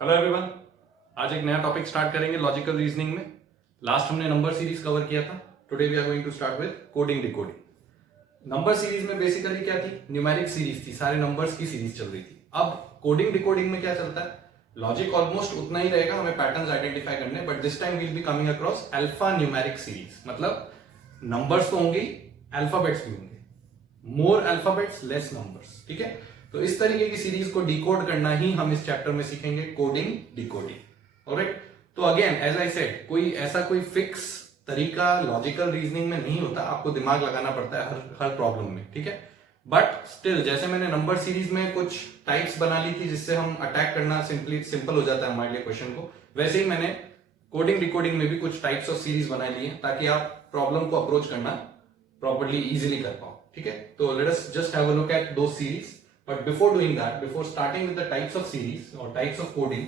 Hello everyone. आज एक नया टॉपिक स्टार्ट करेंगे लॉजिकल रीजनिंग में। लास्ट हमने नंबर सीरीज कवर किया था। Today we are going to start with coding decoding. Number series में बेसिकली क्या थी? न्यूमेरिक सीरीज थी, सारे नंबर्स की सीरीज चल रही थी। अब कोडिंग डिकोडिंग में क्या चलता है? लॉजिक ऑलमोस्ट उतना ही रहेगा, हमें पैटर्न्स आइडेंटिफाई करने, but this time will be coming across alpha numeric series. मतलब नंबर्स तो होंगे, अल्फाबेट्स भी होंगे, मोर अल्फाबेट्स लेस नंबर्स। ठीक है, तो इस तरीके की सीरीज को डिकोड करना ही हम इस चैप्टर में सीखेंगे, कोडिंग डिकोडिंग। ऑलराइट, तो अगेन एज आई सेड, कोई फिक्स तरीका लॉजिकल रीजनिंग में नहीं होता, आपको दिमाग लगाना पड़ता है हर प्रॉब्लम में। ठीक है, बट स्टिल जैसे मैंने नंबर सीरीज में कुछ टाइप्स बना ली थी जिससे हम अटैक करना सिंपल हो जाता है हमारे लिए क्वेश्चन को, वैसे ही मैंने कोडिंग डिकोडिंग में भी कुछ टाइप्स ऑफ सीरीज बना ली है ताकि आप प्रॉब्लम को अप्रोच करना प्रॉपर्ली इजिली कर पाओ। ठीक है, तो let us just have a look eight दो series. But before doing that, before starting with the types of series or types of coding,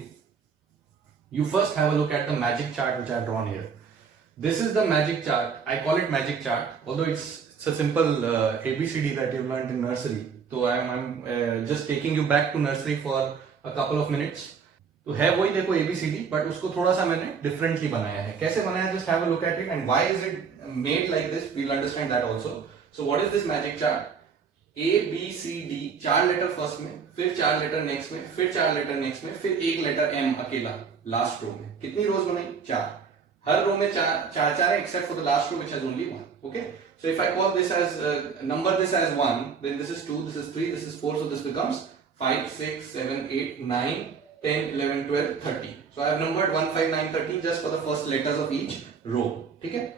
you first have a look at the magic chart which I have drawn here. This is the magic chart. I call it magic chart, although it's a simple ABCD that you've learned in nursery. So I'm just taking you back to nursery for a couple of minutes. तो है वही देखो ABCD, but उसको थोड़ा सा मैंने differently बनाया है। कैसे बनाया? Just have a look at it and why is it made like this? We'll understand that also. So what is this magic chart? A B C D, 4 letter first में, फिर 4 लेटर नेक्स्ट में, फिर 4 letter next में, फिर एक letter M अकेला last row में। कितनी रोज बनाई? 4। हर रो में चार है except for the last row which has only 1। Okay, so if I call this as number this as 1, then this is 2, this is 3, this is 4, so this becomes 5 6 7 8 9 10 11 12 13। So I have numbered 1 5 9 13 just for the first letters of each row. ठीक है,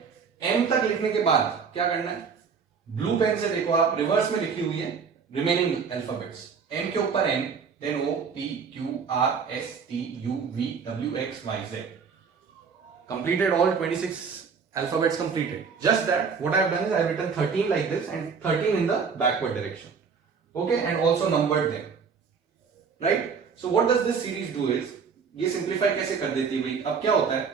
M तक लिखने के बाद क्या करना है? Blue pen से देखो आप, रिवर्स में लिखी हुई है रिमेनिंग अल्फाबेट्स। एम के ऊपर N, then O P Q R S T U V W X Y Z. Completed all 26 alphabets completed. Just that what I have done is I have written 13 like this and 13 in the backward direction. Okay, and also numbered them. Right? So what does this series do is, ये simplify कैसे कर देती है भाई? अब क्या होता है,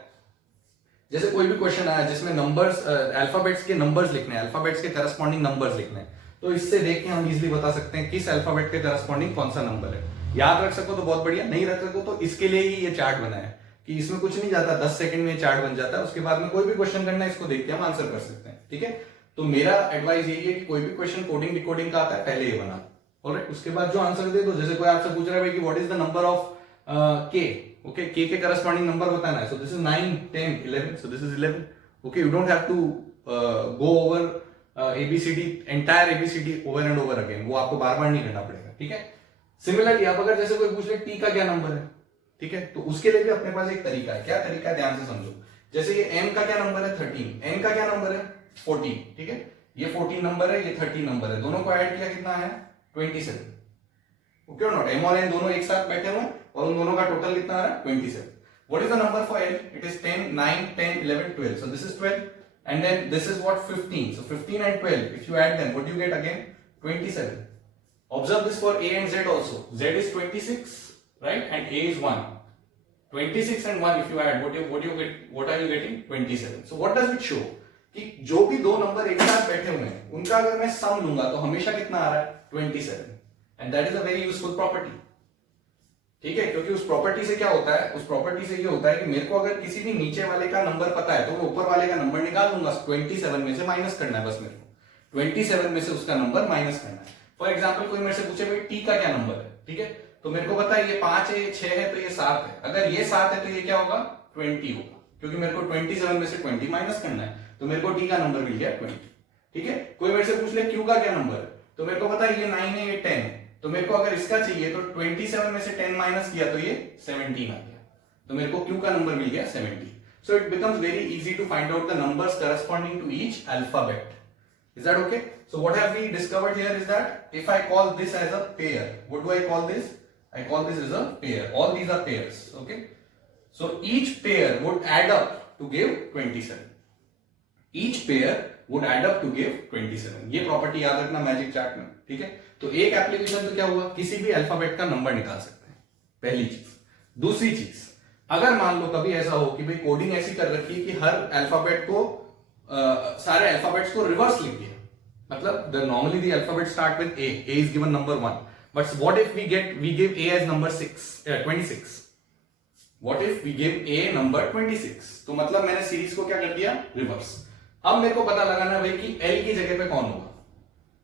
जैसे कोई भी क्वेश्चन आया जिसमें नंबर्स अल्फाबेट्स के नंबर्स लिखने हैं, अल्फाबेट्स के करस्पॉन्डिंग नंबर्स लिखने हैं, तो इससे देख के हम इजीली बता सकते हैं किस अल्फाबेट के करस्पॉन्डिंग कौन सा नंबर है। याद रख सको तो बहुत बढ़िया, नहीं रख सको तो इसके लिए ही ये चार्ट बना है कि इसमें कुछ नहीं जाता, 10 सेकंड में चार्ट बन जाता है। उसके बाद में कोई भी क्वेश्चन करना है, इसको देख के हम आंसर कर सकते हैं। ठीक है, तो मेरा एडवाइस यही है कि कोई भी क्वेश्चन कोडिंग डिकोडिंग का आता है पहले ये बना, ऑलराइट, उसके बाद जो आंसर दे दो। जैसे कोई आपसे पूछ रहा है कि what is the number of K, okay, K corresponding number बताना है, so this is 9 10 11, so this is 11। Okay, you don't have to go over A B C D, entire A B C D over and over again, वो आपको बार बार नहीं करना पड़ेगा। ठीक है, सिमिलरली आप अगर जैसे कोई पूछ ले टी का क्या नंबर है, ठीक है, तो उसके लिए भी अपने पास एक तरीका है। क्या तरीका है? ध्यान से समझो। जैसे ये m का क्या नंबर है? 13। n का क्या नंबर है? 14। ठीक है, ये 14 नंबर है, ये 13 नंबर है, दोनों को ऐड किया कितना है? 27। ओके और नॉट? m और n दोनों एक साथ बैठे हुए हैं और उन दोनों का टोटल कितना आ रहा है? 27। What is the number for l? It is 10 9 10 11 12, so this is 12, and then this is what? 15. So 15 and 12, if you add them, what do you get again? 27. Observe this for a and z also. Z is 26, right, and a is 1. 26 and 1 if you add, what are you getting? 27. So what does it show? कि जो भी दो number एक साथ बैठे हुए हैं उनका अगर मैं सम लूंगा तो हमेशा कितना आ रहा है? 27, and that is a very useful property. ठीक है, क्योंकि उस प्रॉपर्टी से क्या होता है? उस प्रॉपर्टी से ये होता है कि मेरे को अगर किसी भी नीचे वाले का नंबर पता है तो मैं ऊपर वाले का नंबर निकाल लूंगा, 27 में से माइनस करना है बस मेरे को, 27 में से उसका नंबर माइनस करना है। फॉर एग्जाम्पल कोई मेरे से पूछे भाई टी का क्या नंबर है, ठीक है, तो मेरे को पता है ये 5 है, ये 6 है, तो ये 7 है। अगर ये 7 है तो ये क्या होगा? 20 होगा, क्योंकि मेरे को 27 में से 20 माइनस करना है, तो मेरे को टी का नंबर मिल गया 20। ठीक है, कोई मेरे से पूछ ले क्यू का क्या नंबर है, तो मेरे को पता है ये 9 है, ये 10 है, तो मेरे को अगर इसका चाहिए तो 27 में से 10 माइनस किया तो ये 17 आ गया, तो मेरे को क्यू का नंबर मिल गया 17। So it becomes very easy to find out the numbers corresponding to each alphabet. Is that okay? So what have we discovered here is that if I call this as a pair, what do I call this? I call this as a pair. All these are pairs, okay? So each pair would add up to give 27. Each pair would add up to give 27. ये property याद रखना magic chart में। ठीक है, तो एक application तो क्या हुआ, किसी भी अल्फाबेट का नंबर निकाल सकते हैं, पहली चीज। दूसरी चीज, अगर मान लो कभी ऐसा हो कि भाई कोडिंग ऐसी कर रखी है कि हर अल्फाबेट को सारे अल्फाबेट्स को रिवर्स लिख दिया, मतलब the normally the alphabet start with A is given number 1, but what if we give A as number 26, what if we give A number 26, तो मतलब मैंने सीरीज को क्या कर दिया, रिवर्स। अब मेरे को पता लगाना है भाई कि एल की जगह पे कौन होगा।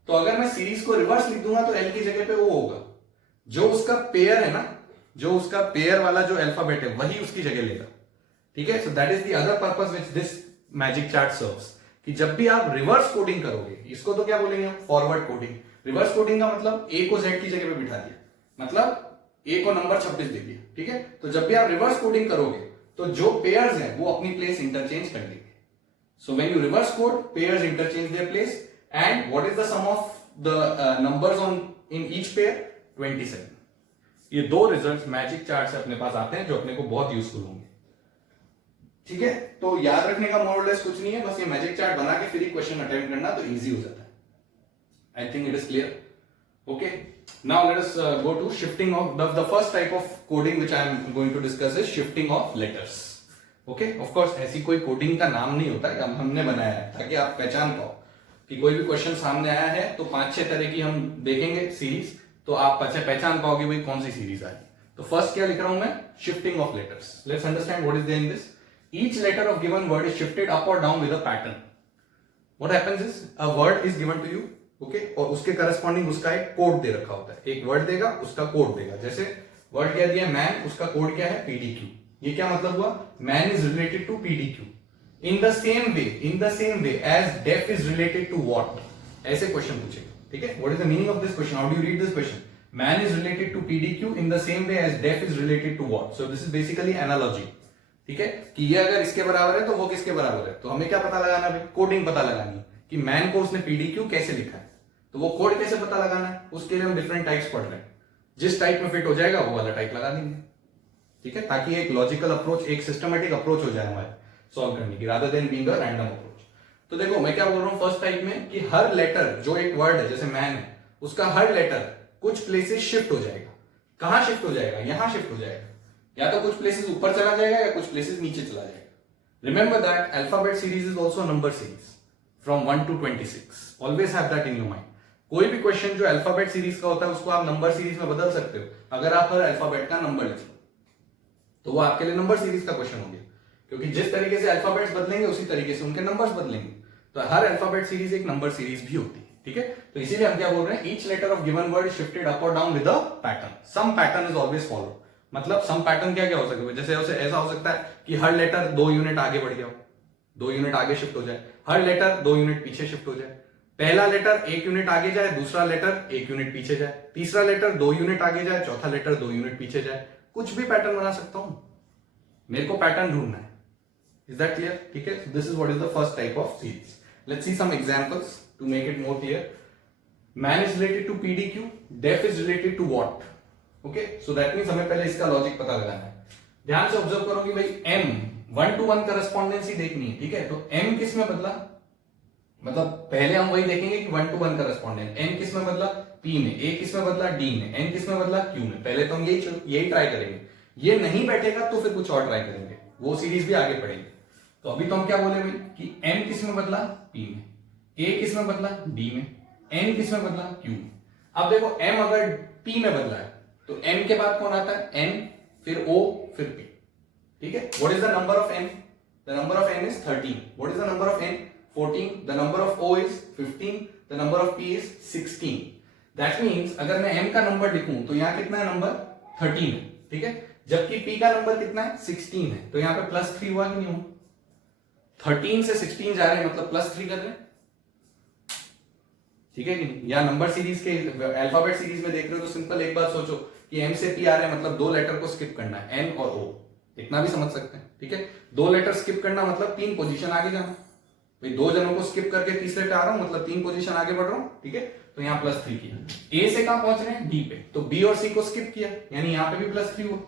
तो अगर मैं सीरीज को रिवर्स लिख दूंगा तो एल की जगह पे वो होगा जो उसका पेयर है ना, जो उसका पेयर वाला जो अल्फाबेट है वही उसकी जगह लेगा। ठीक है, so that is the other purpose which this magic chart serves, कि जब भी आप रिवर्स कोडिंग करोगे, इसको तो क्या बोलेंगे हम, फॉरवर्ड कोडिंग। रिवर्स कोडिंग का मतलब ए को जेड की जगह पे बिठा दिया, मतलब ए को नंबर 26 दे दिया। ठीक है, तो जब भी आप रिवर्स कोडिंग करोगे तो जो पेयर्स हैं वो अपनी प्लेस इंटरचेंज कर देंगे। So when you reverse code, pairs interchange their place, and what is the sum of the numbers on in each pair, 27। ये दो रिजल्ट्स मैजिक चार्ट से अपने पास आते हैं जो अपने को बहुत यूजफुल होंगे। ठीक है, तो याद रखने का मोर और लेस कुछ नहीं है, बस ये मैजिक चार्ट बना के फिर ही क्वेश्चन अटेम्प्ट करना, तो इजी हो जाता है। I think it is clear. Okay, now let us go to shifting of the first type of coding which I am going to discuss is shifting of letters. Okay, of course ऐसी कोई coding का नाम नहीं होता है, हमने बनाया है ताकि आप पहचान पाओ कि कोई भी क्वेश्चन सामने आया है तो 5-6 तरह की हम देखेंगे सीरीज, तो आप पहचान पाओगे भाई कौन सी सीरीज आई। तो फर्स्ट क्या लिख रहा हूं मैं, shifting of letters. Let's understand what is there in this. Each letter of given word is shifted up और down with a pattern. What happens is a word is given to you, okay, और उसके corresponding उसका एक code दे रखा होता है। एक word देगा, उसका कोड देगा। जैसे वर्ड क्या दिया, मैन, उसका कोड क्या है, पीडीक्यू। ये क्या मतलब हुआ, man is related to PDQ. In the same way as DEF is related to what, ऐसे क्वेश्चन पूछेगा। ठीक है, what is the meaning of this question, how do you read this question, man is related to PDQ in the same way as DEF is related to what. So this is basically analogy. ठीक है, कि ये अगर इसके बराबर है तो वो किसके बराबर है, तो हमें क्या पता लगाना है, कोडिंग पता लगानी कि मैन को उसने पीडीक्यू कैसे लिखा है, तो वो कोड कैसे पता लगाना है, उसके लिए हम डिफरेंट टाइप्स पढ़ रहे हैं। जिस टाइप में फिट हो जाएगा वो वाला टाइप लगा देंगे। ठीक है, ताकि एक लॉजिकल अप्रोच, एक सिस्टमेटिक अप्रोच हो जाए हमारे सॉल्व करने की, rather than being a random approach. तो देखो मैं क्या बोल रहा हूं फर्स्ट टाइप में, कि हर लेटर, जो एक वर्ड है जैसे मैन है, उसका हर लेटर कुछ प्लेसेस शिफ्ट हो जाएगा। कहां शिफ्ट हो जाएगा, यहां शिफ्ट हो जाएगा, या तो कुछ प्लेसेस ऊपर चला जाएगा या कुछ प्लेसेस नीचे चला जाएगा। Remember that alphabet series is also number series from 1 to 26। Always have that in your mind. कोई भी क्वेश्चन जो अल्फाबेट सीरीज का होता है उसको आप नंबर सीरीज में बदल सकते हो। अगर आप हर अल्फाबेट का नंबर लिख लो तो वो आपके लिए नंबर सीरीज का क्वेश्चन हो गया, क्योंकि जिस तरीके से अल्फाबेट्स बदलेंगे उसी तरीके से उनके नंबर्स बदलेंगे। तो हर अल्फाबेट सीरीज एक नंबर सीरीज भी होती है। ठीक है, तो इसीलिए हम क्या बोल रहे हैं, each letter of given word is shifted up और down with a pattern. Some pattern is always followed. मतलब सम पैटर्न क्या क्या हो सकता है, जैसे ऐसा हो सकता है कि हर लेटर 2 यूनिट आगे बढ़ गया हो, 2 यूनिट आगे शिफ्ट हो जाए, हर लेटर 2 यूनिट पीछे शिफ्ट हो जाए, पहला लेटर 1 यूनिट आगे जाए, दूसरा लेटर 1 यूनिट पीछे जाए, तीसरा लेटर 2 यूनिट आगे जाए, चौथा लेटर 2 यूनिट पीछे जाए। कुछ भी पैटर्न बना सकता हूं, मेरे को पैटर्न ढूंढना है। Is that clear? ठीक है, this is what is the first type of series. Let's see some examples to make it more clear. Man is related to PDQ, DEF is related to what. Okay, so that means हमें पहले इसका logic पता लगाना है। ध्यान से observe करो कि भाई m 1 to 1 करस्पॉन्डेंसी देखनी है। ठीक है, तो m किस में बदला, मतलब पहले हम वही देखेंगे कि 1 to 1 करस्पॉन्डेंट। n किस में बदला, p में, a किस में बदला, d में, n किस में बदला, q में। पहले तो हम यही ट्राई करेंगे। ये नहीं बैठेगा तो फिर कुछ और ट्राई करेंगे, वो सीरीज भी आगे पढ़ेंगे। तो अभी तो हम क्या बोले भाई कि m किस में बदला, p में, a किस में बदला, d में, n किस में बदला, q में। अब देखो m अगर p में बदला है तो m के बाद कौन आता है, n, फिर o, फिर p। ठीक है, what is the number of n? The number of n is 13। What is the number of n? 14. The number of O is 15. The number of P is 16. That means अगर मैं M का number लिखूं तो यहाँ कितना है number, 13 है। ठीक है, जबकि P का नंबर कितना है, 16 है। तो यहाँ पे +3 हुआ कि नहीं हुआ? 13 से 16 जा रहे हैं मतलब +3 कर रहे हैं। ठीक है कि नहीं? या नंबर सीरीज के अल्फाबेट सीरीज में देख रहे हो तो सिंपल एक बात सोचो कि M से P आ रहे हैं मतलब 2 लेटर को स्किप करना है, N और O। इतना भी समझ सकते हैं। ठीक है, 2 लेटर स्किप करना मतलब 3 पोजीशन आगे जाना। भाई 2 जनों को स्किप करके तीसरे पे आ रहा हूं मतलब 3 पोजीशन आगे बढ़ रहा हूं। ठीक है, तो यहाँ +3 किया। A से कहां पहुंच रहे हैं, D पे, तो B और C को स्किप किया, यानी यहाँ पे भी +3 हुआ।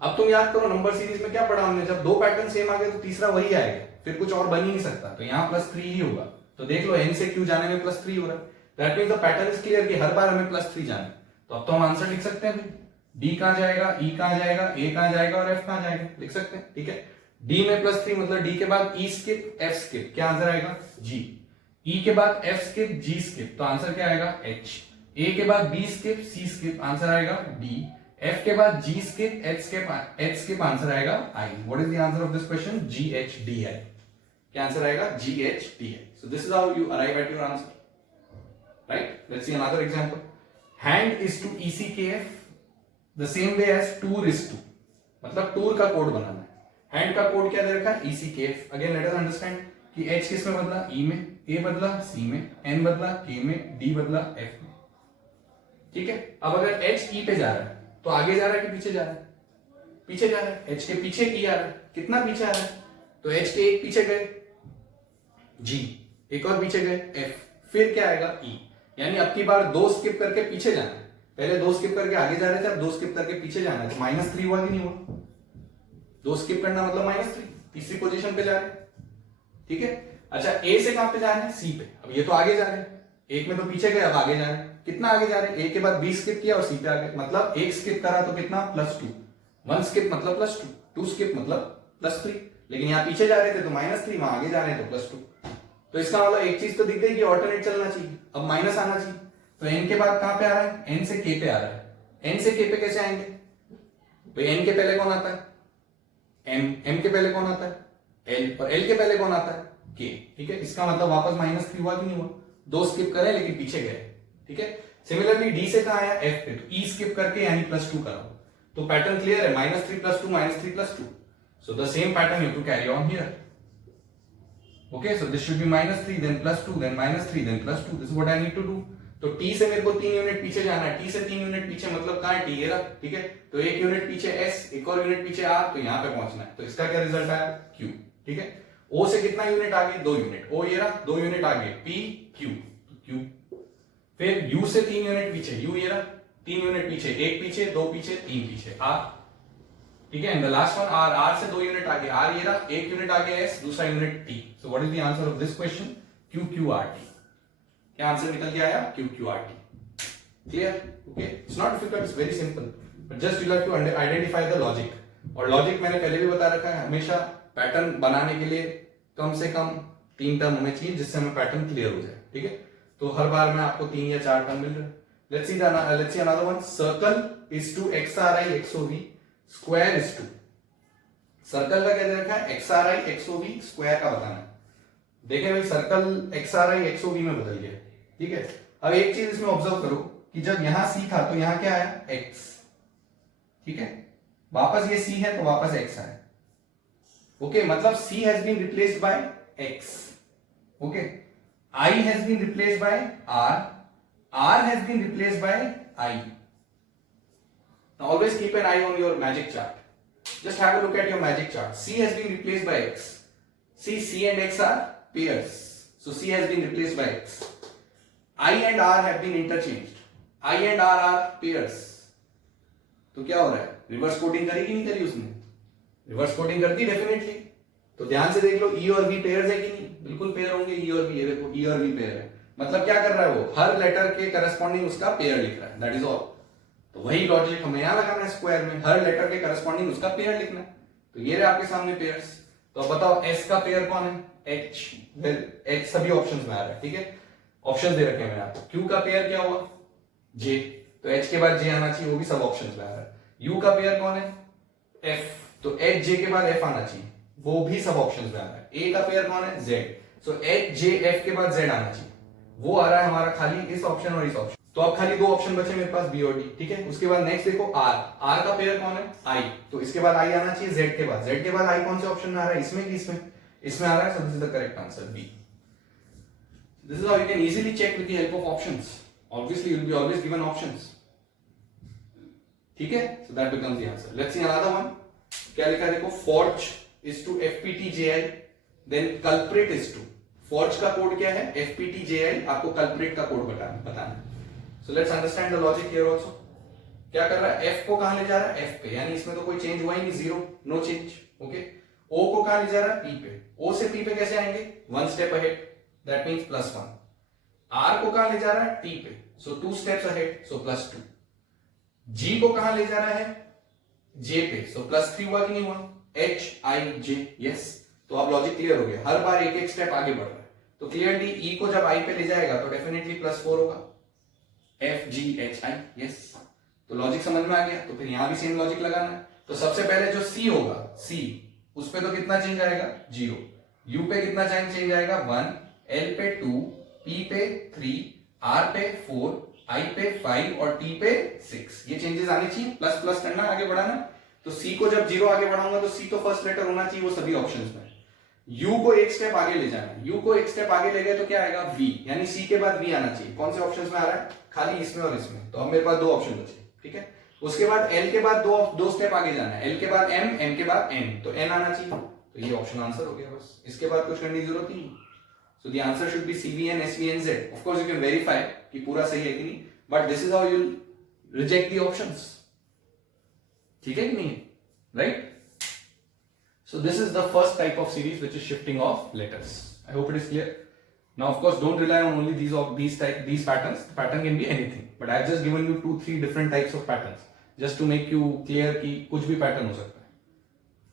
अब तुम याद करो नंबर सीरीज में क्या पढ़ा हमने, जब 2 पैटर्न सेम आ गए तो तीसरा वही आएगा, फिर कुछ और बन ही नहीं सकता। तो यहाँ +3 ही होगा। तो देख लो N से Q जाने में +3 हो रहा है। That means the pattern is clear कि हर बार हमें +3 जाना है। तो अब तो हम आंसर लिख सकते हैं भाई, D कहां जाएगा, E कहां जाएगा, A कहां जाएगा और F कहां जाएगा, लिख सकते हैं। ठीक है, D में +3 मतलब D के बाद E स्किप, F स्किप, क्या आंसर आएगा, G। E के बाद F स्किप, G स्किप, तो आंसर क्या आएगा, H। A के बाद B skip, C skip, answer आएगा D। F के बाद G skip, H skip answer आएगा I. What is the answer of this question? GHDI. क्या आंसर आएगा? GHDI. So this is how you arrive at your answer. Right? Let's see another example. Hand is to ECKF the same way as tour is to. मतलब tour का code बनाना है. Hand का code क्या दे रखा है? ECKF. Again let us understand कि H किस में बदला? E में, A बदला C में, N बदला K में, D बदला F में. ठीक है. अब अगर H E पे जा रहा है तो आगे जा रहा है कि पीछे जा रहा है? पीछे जा रहा है. H के पीछे E आ रहा है. कितना पीछे आ रहा है? तो H के एक पीछे गए G, एक और पीछे गए F, फिर क्या आएगा? E. यानी अब की बार दो स्किप करके पीछे जाना है. पहले दो स्किप करके आगे जा रहे थे, अब दो स्किप करके पीछे जाना है. तो -3 हुआ कि नहीं हुआ? दो स्किप करना मतलब -3. तीसरी पोजीशन पे जा रहे हैं. ठीक है. अच्छा, A से कहां पे जा रहे हैं? C पे. अब ये तो आगे जा रहे हैं. एक में तो पीछे गए, अब आगे जा रहे हैं. कितना आगे जा रहे हैं? A के बाद B स्किप किया और C पे आ गए. मतलब एक स्किप करा तो कितना? +2. वन स्किप मतलब +2. टू स्किप मतलब +3. लेकिन यहाँ पीछे जा रहे थे तो -3, वहां आगे जा रहे हैं तो +2. तो इसका मतलब एक चीज तो दिख गई कि ऑल्टरनेट चलना चाहिए. अब माइनस आना चाहिए. तो n के बाद कहां पे आ रहा है? n से k पे आ रहा है. n से k पे कैसे आएंगे भाई? n के पहले कौन आता है? m के पहले कौन आता है? l. और l के पहले कौन आता है? k. ठीक है. इसका मतलब वापस -3 हुआ कि नहीं हुआ? दो स्किप करें लेकिन पीछे गए. ठीक है. सिमिलरली d से कहां आया? f पे. तो e स्किप करके यानी +2 कराओ. तो पैटर्न क्लियर है. -3 +2 -3 +2. So the same pattern you have to carry on here. Okay, so this should be -3 then +2 then -3 then +2. This is what I need to do. तो t से मेरे को 3 यूनिट पीछे जाना है. t से 3 यूनिट पीछे मतलब कहां है? t ये रहा. ठीक है. तो एक यूनिट पीछे s, एक और यूनिट पीछे r, तो यहां पे पहुंचना है. तो इसका क्या रिजल्ट आया? q. ठीक है. o से कितना यूनिट आगे? 2 यूनिट. o ये रहा. 2 यूनिट आगे p q. तो q. फिर u से 3 यूनिट पीछे u ये रहा. 3 यूनिट पीछे, एक पीछे, दो पीछे, तीन पीछे r. ठीक है. And the last one r. r से 2 यूनिट आगे r ये रहा. एक यूनिट आगे s, दूसरा unit t. So what is the answer of this question? q q r t. क्या आंसर निकल के आया? q q r t. Clear? Okay. It's not difficult, it's very simple, but just you have to identify the logic. और logic मैंने पहले भी बता रखा है, हमेशा पैटर्न बनाने के लिए कम से कम 3 टर्म होने चाहिए जिससे हमें पैटर्न क्लियर हो जाए. ठीक है. तो हर बार में आपको 3 या 4 टर्म मिल रहे हैं. Let's see another one. Circle is to xri xov square is to. Circle का क्या दे रखा है? xri xov स्क्वायर का बताना है. देखें भाई, सर्कल xri xov में बदल गया. ठीक है. अब एक चीज इसमें ऑब्जर्व करो कि जब यहां c था तो यहां क्या आया? x. ठीक है. वापस ये c है तो वापस x आया. ओके. मतलब c has been replaced by x. Okay. I has been replaced by R. R has been replaced by I. Now always keep an eye on your magic chart. Just have a look at your magic chart. C has been replaced by X. See, C and X are pairs. So C has been replaced by X. I and R have been interchanged. I and R are pairs. तो क्या हो रहा है? Reverse coding करी कि नहीं करी उसने? रिवर्स कोडिंग करती डेफिनेटली. तो ध्यान से देख लो, E और V पेयर्स है कि नहीं? बिल्कुल पेयर होंगे. E और V, ये देखो E और V पेयर है. मतलब क्या कर रहा है वो? हर लेटर के करस्पॉन्डिंग उसका पेयर लिख रहा है. That is all. तो वही लॉजिक हमें यहां लगाना है स्क्वायर में. हर लेटर के करस्पॉन्डिंग उसका पेयर लिखना है. तो ये रहे आपके सामने पेयर्स. तो अब बताओ S का पेयर कौन है? H. H सभी ऑप्शंस में आ रहा है. ठीक है. ऑप्शन दे रखे हैं मैंने आपको. Q का पेयर क्या हुआ? J. तो H के बाद J आना चाहिए, वो भी सब ऑप्शंस में आ रहा है. U का पेयर कौन है? F. तो H J के बाद F आना चाहिए, वो भी सब ऑप्शंस में आ रहा है. A का पेयर कौन है? Z. सो H J F के बाद Z आना चाहिए, वो आ रहा है हमारा खाली इस ऑप्शन और इस ऑप्शन. तो अब खाली दो ऑप्शन बचे मेरे पास, B और D. ठीक है. उसके बाद नेक्स्ट देखो R. R का पेयर कौन है? I. तो इसके बाद I आना चाहिए Z के बाद. Z के बाद I कौन से ऑप्शन में आ रहा है? इसमें कि इसमें? इसमें आ रहा है. So this is the correct answer, B. This is how you can easily check with the help of options. Obviously you will be always given options. ठीक है. So that becomes the answer. Let's see another one. क्या लिखा है देखो? Forge is to FPTJI, then culprit is to. Forge का code क्या है? FPTJI. आपको culprit का कोड बताना है. So let's understand the logic here also. क्या कर रहा है? F को कहां ले जा रहा है? F पे. यानी इसमें तो कोई चेंज हुआ ही नहीं, zero, no change. Okay. O को कहां ले जा रहा है? P पे. O से P पे कैसे आएंगे? One step ahead. That means +1. R को कहां ले जा रहा है? T पे. सो 2 स्टेप्स अहेड, सो +2. G को कहां ले जा रहा है? J पे. सो +3 हुआ कि नहीं हुआ? H I J. यस. तो अब लॉजिक क्लियर हो गया. हर बार एक एक स्टेप आगे बढ़ रहा है. तो क्लियरली E को जब I पे ले जाएगा तो डेफिनेटली +4 होगा. F G H I. Yes. तो लॉजिक समझ में आ गया। तो फिर यहां भी सेम लॉजिक लगाना है। तो सबसे पहले जो सी होगा, सी उस पे तो कितना चेंज आएगा 0, यू पे कितना चेंज आएगा 1, एल पे 2, पी पे 3, आर पे 4, आई पे 5 और टी पे 6। ये चेंजेस आने चाहिए, प्लस प्लस करना, आगे बढ़ाना। तो सी को जब 0 आगे बढ़ाऊंगा तो सी तो फर्स्ट लेटर होना चाहिए वो सभी ऑप्शंस में। यू को एक स्टेप आगे ले जाना है, यू को एक स्टेप आगे ले गए तो क्या आएगा वी, यानी सी के बाद वी आना चाहिए। कौन से ऑप्शंस में आ रहा है, खाली इसमें और इसमें। तो अब मेरे पास 2 ऑप्शन बचे, ठीक है। उसके बाद एल के बाद दो स्टेप आगे जाना है, एल के बाद एम, एम के बाद एन, तो एन आना चाहिए। तो ये ऑप्शन आंसर हो गया, बस इसके बाद कुछ करने की जरूरत नहीं। सो the answer should be CVN SVN Z। Of course you can verify कि पूरा सही है कि नहीं, but this is how you reject the options, ठीक है कि नहीं, right. So this is the first type of series which is shifting of letters. I hope it is clear. Now of course don't rely on only these patterns. The pattern can be anything, but I have just given you 2-3 different types of patterns just to make you clear कि कुछ भी pattern हो सकता है,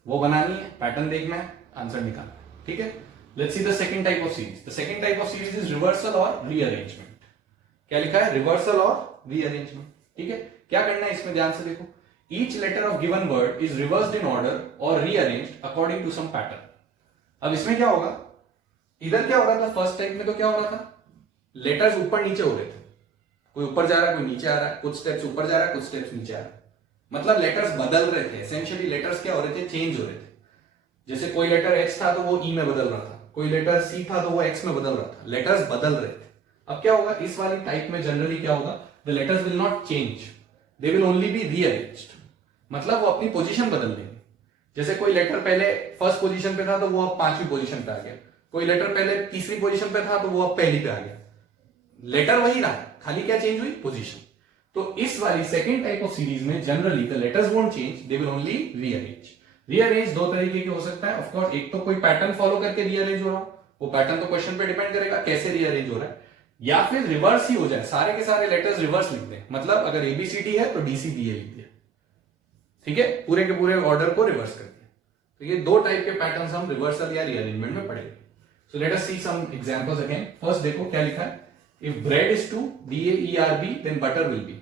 वो बनानी है, pattern देखना है, आंसर निकालना है, ठीक है। Let's see the second type of series. The second type of series is reversal or rearrangement. क्या लिखा है, reversal or rearrangement, ठीक है। क्या करना है इसमें, ध्यान से देखो। Each letter of given word is reversed in order or rearranged according to some pattern. अब इसमें क्या होगा, इधर क्या हो रहा था फर्स्ट टाइप में, तो क्या हो रहा था, लेटर्स ऊपर नीचे हो रहे थे, कोई ऊपर जा रहा है कोई नीचे आ रहा है, कुछ स्टेप्स ऊपर जा रहा है कुछ स्टेप्स नीचे आ रहा है, मतलब लेटर्स बदल रहे थे। एसेंशियली लेटर्स क्या हो रहे थे, चेंज हो रहे थे। जैसे कोई लेटर एच था तो वो ई में बदल रहा था, कोई लेटर सी था तो वो एक्स में बदल रहा था, लेटर्स बदल रहे थे। अब क्या होगा, इस वाली टाइप में जनरली क्या होगा, the letters will not change, they will only be rearranged, मतलब वो अपनी पोजीशन बदल देंगे। जैसे कोई लेटर पहले फर्स्ट पोजीशन पे था तो वो अब 5वीं पोजीशन पे आ गया, कोई लेटर पहले 3री पोजीशन पे था तो वो अब पहली पे आ गया। लेटर वही रहा, खाली क्या चेंज हुई, पोजीशन। तो इस वाली सेकंड टाइप ऑफ सीरीज में generally the letters won't change, they will only rearrange. Rearrange 2 तरीके के हो सकता है, ऑफ कोर्स एक तो कोई पैटर्न फॉलो करके रीअरेंज हो रहा हो, वो पैटर्न तो क्वेश्चन पे डिपेंड करेगा कैसे रीअरेंज हो रहा है, या फिर रिवर्स ही हो जाए, सारे के सारे लेटर्स रिवर्स लिख दें, मतलब अगर ABCD है तो DCBA लिख दिया, ठीक है, पूरे के पूरे ऑर्डर को रिवर्स कर दिया। तो ये 2 टाइप के पैटर्न्स हम रिवर्सल या रीअरेंजमेंट में पढ़ेंगे। So let us see some examples again. First देखो क्या लिखा है, if bread is to DAERB then butter will be.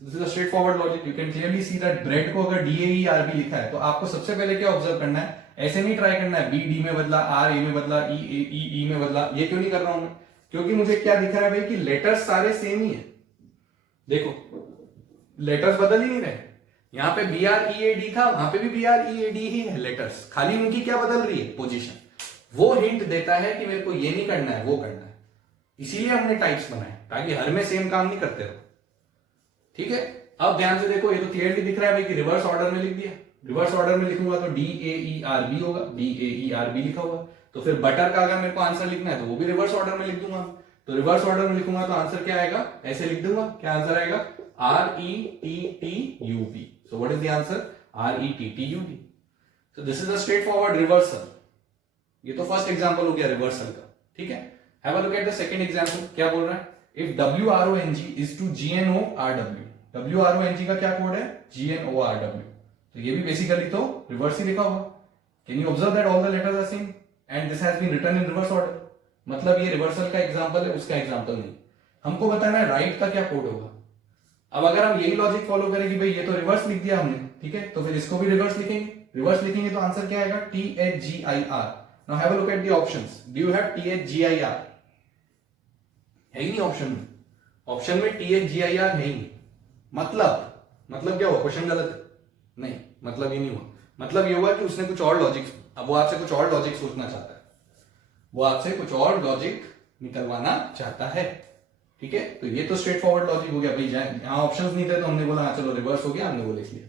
This is a straightforward logic, you can clearly see that bread को अगर DAERB लिखा है तो आपको सबसे पहले क्या ऑब्जर्व करना है, ऐसे नहीं ट्राई करना है B D में बदला, R A में बदला, E में बदला। ये क्यों नहीं कर रहा हूं मैं, क्योंकि मुझे क्या दिख रहा है भाई कि लेटर्स सारे सेम ही है। देखो लेटर्स बदल ही नहीं रहे, यहां पे BREAD था, वहां पे भी BREAD ही है लेटर्स, खाली उनकी क्या बदल रही है, पोजीशन। वो हिंट देता है कि मेरे को ये नहीं करना है वो करना है, इसीलिए हमने टाइप्स बनाए ताकि हर में सेम काम नहीं करते रहो, ठीक है। अब ध्यान से देखो, ये तो क्लियरली दिख रहा है भाई कि रिवर्स ऑर्डर में लिख दिया। रिवर्स ऑर्डर में लिखूंगा तो DAERB होगा, DAERB लिखा हुआ। तो फिर बटर का अगर मेरे को आंसर लिखना है तो वो भी रिवर्स ऑर्डर में लिख दूंगा। तो रिवर्स ऑर्डर में लिखूंगा तो आंसर क्या आएगा, ऐसे लिख दूंगा, क्या आंसर आएगा, RETTUB। So what is the answer? RETTUB. So this is a straightforward reversal. ये तो फर्स्ट एग्जांपल हो गया रिवर्सल का, ठीक है। Have a look at the second example. क्या बोल रहा है, if WRONG is to GNORW. WRONG का क्या कोड है, GNORW। तो ये भी बेसिकली तो रिवर्स ही लिखा हुआ। Can you observe that all the letters are same and this has been written in reverse order? मतलब ये रिवर्सल का एग्जांपल है, उसका एग्जांपल नहीं। हमको बताना है राइट का क्या कोड होगा। अब अगर हम यही लॉजिक फॉलो करें कि भाई ये तो रिवर्स लिख दिया हमने, ठीक है, तो फिर इसको भी रिवर्स लिखेंगे। रिवर्स लिखेंगे तो आंसर क्या आएगा, THGIR। Now have a look at the options. Do you have THGIR? है ही नहीं ऑप्शन में, ऑप्शन में THGIR है ही नहीं। मतलब क्या हुआ, क्वेश्चन गलत है? नहीं, मतलब ये नहीं हुआ। मतलब ये हुआ कि उसने कुछ और लॉजिक, अब वो आपसे कुछ और लॉजिक सोचना चाहता है, वो आपसे कुछ और लॉजिक निकलवाना चाहता है, ठीक है। तो ये तो स्ट्रेट फॉरवर्ड लॉजिक हो गया भाई, यहाँ ऑप्शंस नहीं थे तो हमने बोला हाँ चलो रिवर्स हो गया, हमने वो लिख लिया,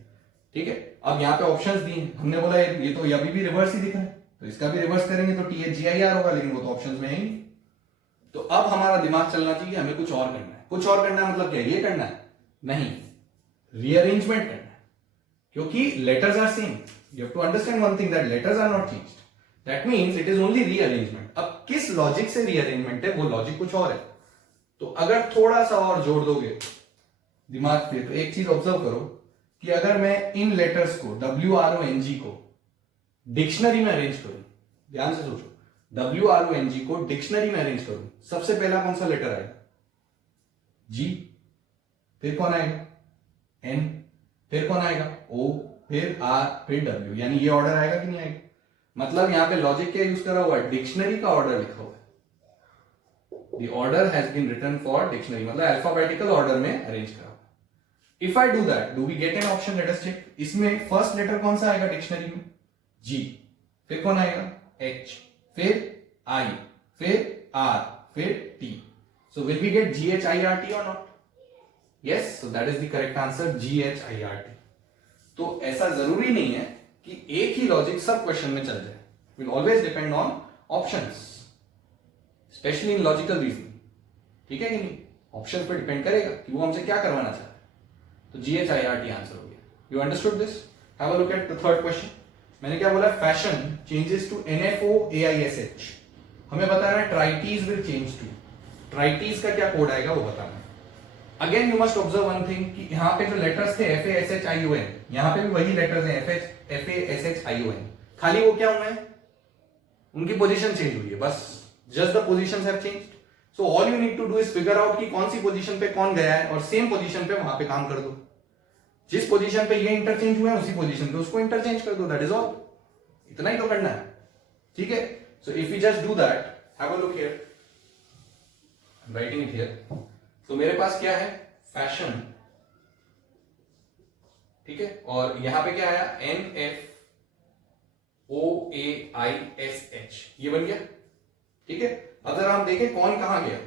ठीक है। अब यहाँ पे ऑप्शंस दिए, हमने बोला ये तो अभी भी रिवर्स ही दिख रहा है, तो इसका भी रिवर्स करेंगे तो THGIR होगा, लेकिन वो तो ऑप्शंस में है ही नहीं। तो अब हमारा दिमाग चलना चाहिए, हमें कुछ और करना है। कुछ और करना है मतलब क्या, ये करना है नहीं, रीअरेंजमेंट करना है, क्योंकि letters are same. You have to understand one thing, that letters are not changed, that means it is only rearrangement. अब किस लॉजिक से रीअरेंजमेंट है, वो लॉजिक कुछ और है। तो अगर थोड़ा सा और जोड़ दोगे दिमाग पे, तो एक चीज ऑब्जर्व करो कि अगर मैं इन लेटर्स को WRONG को डिक्शनरी में अरेंज करूं, ध्यान से सोचो, WRONG को डिक्शनरी में अरेंज करूं, सबसे पहला कौन सा लेटर आएगा, G। फिर कौन आएगा, एन, फिर कौन आएगा ओ, फिर आर, फिर डब्ल्यू, यानी ये ऑर्डर आएगा कि नहीं आएगा? मतलब यहाँ पे लॉजिक क्या यूज करा हुआ है? डिक्शनरी का ऑर्डर लिखा हुआ है। The order has been written for dictionary, मतलब अल्फाबेटिकल ऑर्डर में अरेंज करा हुआ है। If I do that, do we get an option? Let us check. इसमें फर्स्ट लेटर कौन सा आएगा डिक्शनरी में? G, फिर कौन आएगा? H, फिर I, फिर R, फिर T. So will we get GHIRT or not? Yes, so that is the correct answer, GHIRT. तो ऐसा जरूरी नहीं है कि एक ही लॉजिक सब क्वेश्चन में चल जाए। Will always depend on options, specially in logical reasoning, ठीक है कि नहीं? ऑप्शन पर डिपेंड करेगा कि वो हमसे क्या करवाना चाहता है। तो GHIRT आंसर हो गया। You understood this? Have a look at the third question. मैंने क्या बोला? Fashion changes to NFOAISH। हमें बताना है treaties will change to. Treaties का क्या कोड आएगा वो बताना है। Again you must observe one thing कि यहाँ पे जो लेटर्स थे FASHION, यहाँ पे भी वही लेटर्स हैं FASHION, खाली वो क्या हुए हैं? उनकी पोजीशन चेंज हुई है बस। Just the positions have changed. So all you need to do is figure out कि कौन सी पोजीशन पे कौन गया है और सेम पोजीशन पे वहां पे काम कर दो। जिस पोजीशन पे ये इंटरचेंज हुआ है उसी पोजीशन पे उसको इंटरचेंज कर दो। That is all. इतना ही तो करना है, ठीक है? So if you just do that, have a look here, I am writing it here. तो मेरे पास क्या है? फैशन, ठीक है? और यहां पे क्या आया? NFOAISH, ये बन गया, ठीक है? अगर हम देखें कौन कहां गया,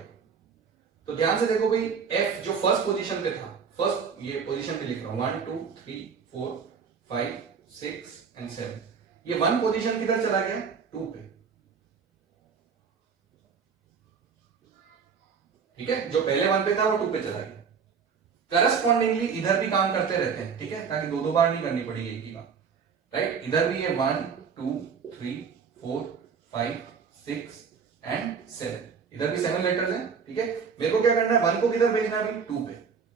तो ध्यान से देखो भाई, F जो फर्स्ट पोजीशन पे था, फर्स्ट ये पोजीशन पे लिख रहा हूं 1 2 3 4 5 6 एंड 7, ये 1 पोजीशन किधर चला गया? 2 पे, ठीक है? जो पहले 1 पे था वो 2 पे चला गया। करस्पॉन्डिंगली इधर भी काम करते रहते हैं, ठीक है? ताकि दो बार नहीं करनी पड़ेगी एक ही काम, राइट? इधर भी ये 1 2 3 4 5 6 एंड 7, इधर भी 7 लेटर्स हैं, ठीक है? मेरे को क्या करना है? 1 को किधर भेजना है अभी? 2 पे।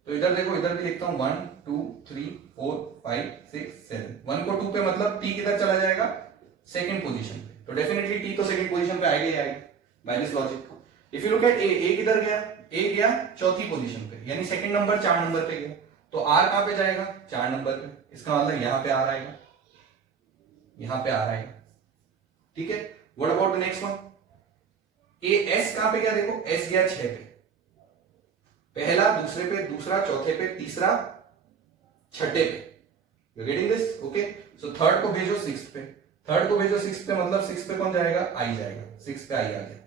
तो इधर देखो, इधर भी लिखता हूं 1 2 3 4 5 6 7। 1 को 2 पे, मतलब T किधर चला जाएगा? सेकंड पोजीशन पे। तो डेफिनेटली T तो सेकंड पोजीशन पे आएगा ही आएगा by this logic. If you look at A किधर गया? A गया चौथी पोजीशन पे, यानी सेकंड नंबर 4 नंबर पे गया। तो R कहां पे जाएगा? 4 नंबर पे। इसका मतलब यहां पे R आएगा, यहां पे R आएगा, ठीक है? What about the next one? S कहां पे गया? देखो S गया 6 पे, पहला, दूसरे पे, दूसरा, चौथे पे, तीसरा, छठे पे। You getting this? Okay. So third को भेजो 6 पे, थर्ड को भेजो 6 पे, मतलब 6 पे कौन जाएगा? I जाएगा, 6 पे I आ गया,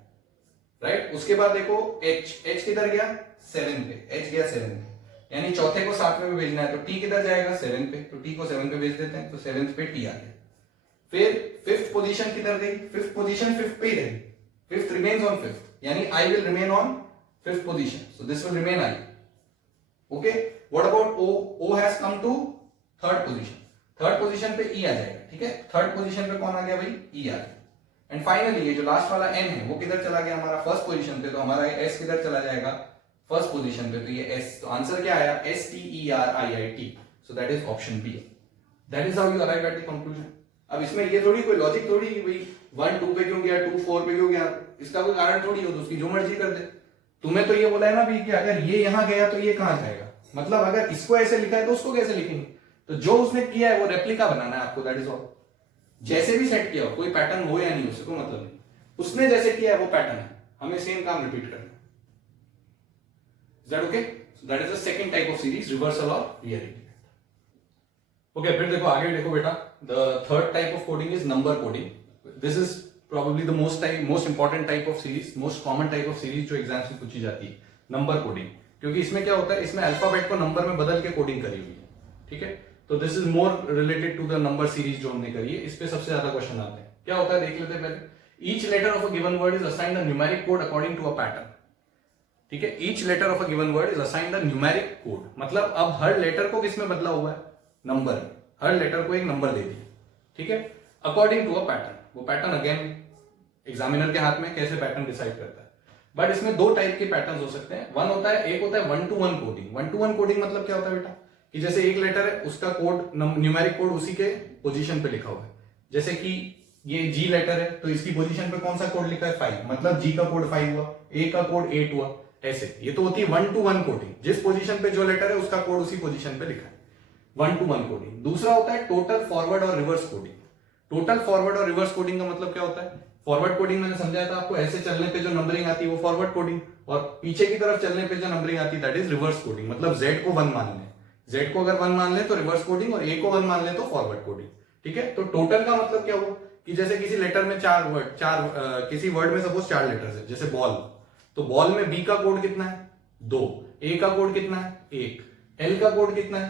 राइट? उसके बाद देखो H किधर गया? 7 पे, H गया 7 पे, यानी चौथे को 7वें पे भेजना है। तो T किधर जाएगा? 7 पे, तो T को 7 पे भेज देते हैं, तो 7th पे T आ गया। फिर फिफ्थ पोजीशन किधर गई? फिफ्थ पोजीशन 5th पे ही रही, fifth remains on fifth, yani I will remain on fifth position, so this will remain I. Okay, what about O? O has come to third position, third position पे E आ जाएगा, ठीक है? Third position पे कौन आ गया भाई? E आ गया। And finally ये जो लास्ट वाला N है वो किधर चला गया? हमारा फर्स्ट पोजीशन पे, तो हमारा S किधर चला जाएगा? फर्स्ट पोजीशन पे, तो ये S, तो आंसर क्या आया? STERIIT, so that is option B. That is how you arrive at the conclusion. अब इसमें ये थोड़ी कोई लॉजिक थोड़ी कि भाई 1 2 पे क्यों गया, 2 4 पे क्यों गया, इसका कोई कारण थोड़ी हो, तो उसकी जो मर्जी कर दे। तुम्हें तो ये बोला है ना भी कि अगर ये यहां गया तो ये कहां जाएगा, मतलब अगर इसको ऐसे लिखा है तो उसको कैसे लिखेंगे? तो जो उसने किया है वो रेप्लिका बनाना है आपको, दैट इज ऑल। जैसे भी सेट किया हो, कोई पैटर्न हो या नहीं हो, उसको मतलब नहीं, उसने जैसे किया है वो पैटर्न है, हमें सेम काम रिपीट करना है। Is that okay? So that is the second type of series, reversal और रीअरेंजमेंट। ओके, फिर देखो आगे देखो बेटा, the third type of coding is number coding. This is probably the most important type of series, most common type of series जो exams में पूछी जाती है, नंबर कोडिंग। क्योंकि इसमें क्या होता है, इसमें अल्फाबेट को नंबर में बदल के कोडिंग करी हुई है, ठीक है? तो this is more related to the number series जो हमने करी है, इस पे सबसे ज्यादा क्वेश्चन आते हैं। क्या होता है देख लेते हैं पहले। Each letter of a given word is assigned a numeric code according to a pattern, ठीक है? Each letter of a given word is assigned a numeric code, मतलब अब हर लेटर को किसमें बदला हुआ है? नंबर, हर लेटर को एक नंबर दे दिया, ठीक है? अकॉर्डिंग टू अ पैटर्न, वो पैटर्न अगेन एग्जामिनर के हाथ में कैसे पैटर्न डिसाइड करता है। बट इसमें दो टाइप के पैटर्न्स हो सकते हैं। वन होता है, एक होता है 1-to-1 कोडिंग। 1-to-1 कोडिंग मतलब क्या होता है बेटा, कि जैसे एक लेटर है उसका कोड, न्यूमेरिक कोड उसी के पोजीशन पे लिखा हुआ है। जैसे कि ये G लेटर है तो इसकी पोजीशन पे कौन सा कोड लिखा है? 5, मतलब G का कोड 5 हुआ, A का कोड 8 हुआ, ऐसे। ये तो होती है 1-to-1 कोडिंग, जिस पोजीशन पे जो लेटर है उसका कोड उसी पोजीशन पे लिखा है। One two one coding. दूसरा होता है टोटल फॉरवर्ड और रिवर्स कोडिंग। टोटल फॉरवर्ड और रिवर्स कोडिंग का मतलब क्या होता है? फॉरवर्ड कोडिंग मैंने समझाया था आपको, ऐसे चलने पे जो नंबरिंग आती है वो फॉरवर्ड कोडिंग, और पीछे की तरफ चलने पे जो नंबरिंग आती है दैट इज रिवर्स कोडिंग। मतलब z को 1 मान लें, z को अगर 1 मान लें तो रिवर्स कोडिंग, और a को 1 मान लें तो फॉरवर्ड कोडिंग। ठीक है, तो टोटल का मतलब क्या हुआ कि जैसे किसी लेटर में किसी वर्ड में सपोज 4 लेटर्स है, जैसे बॉल, तो बॉल में b का कोड कितना है? 2, a का कोड कितना है? 1, l का कोड कितना है?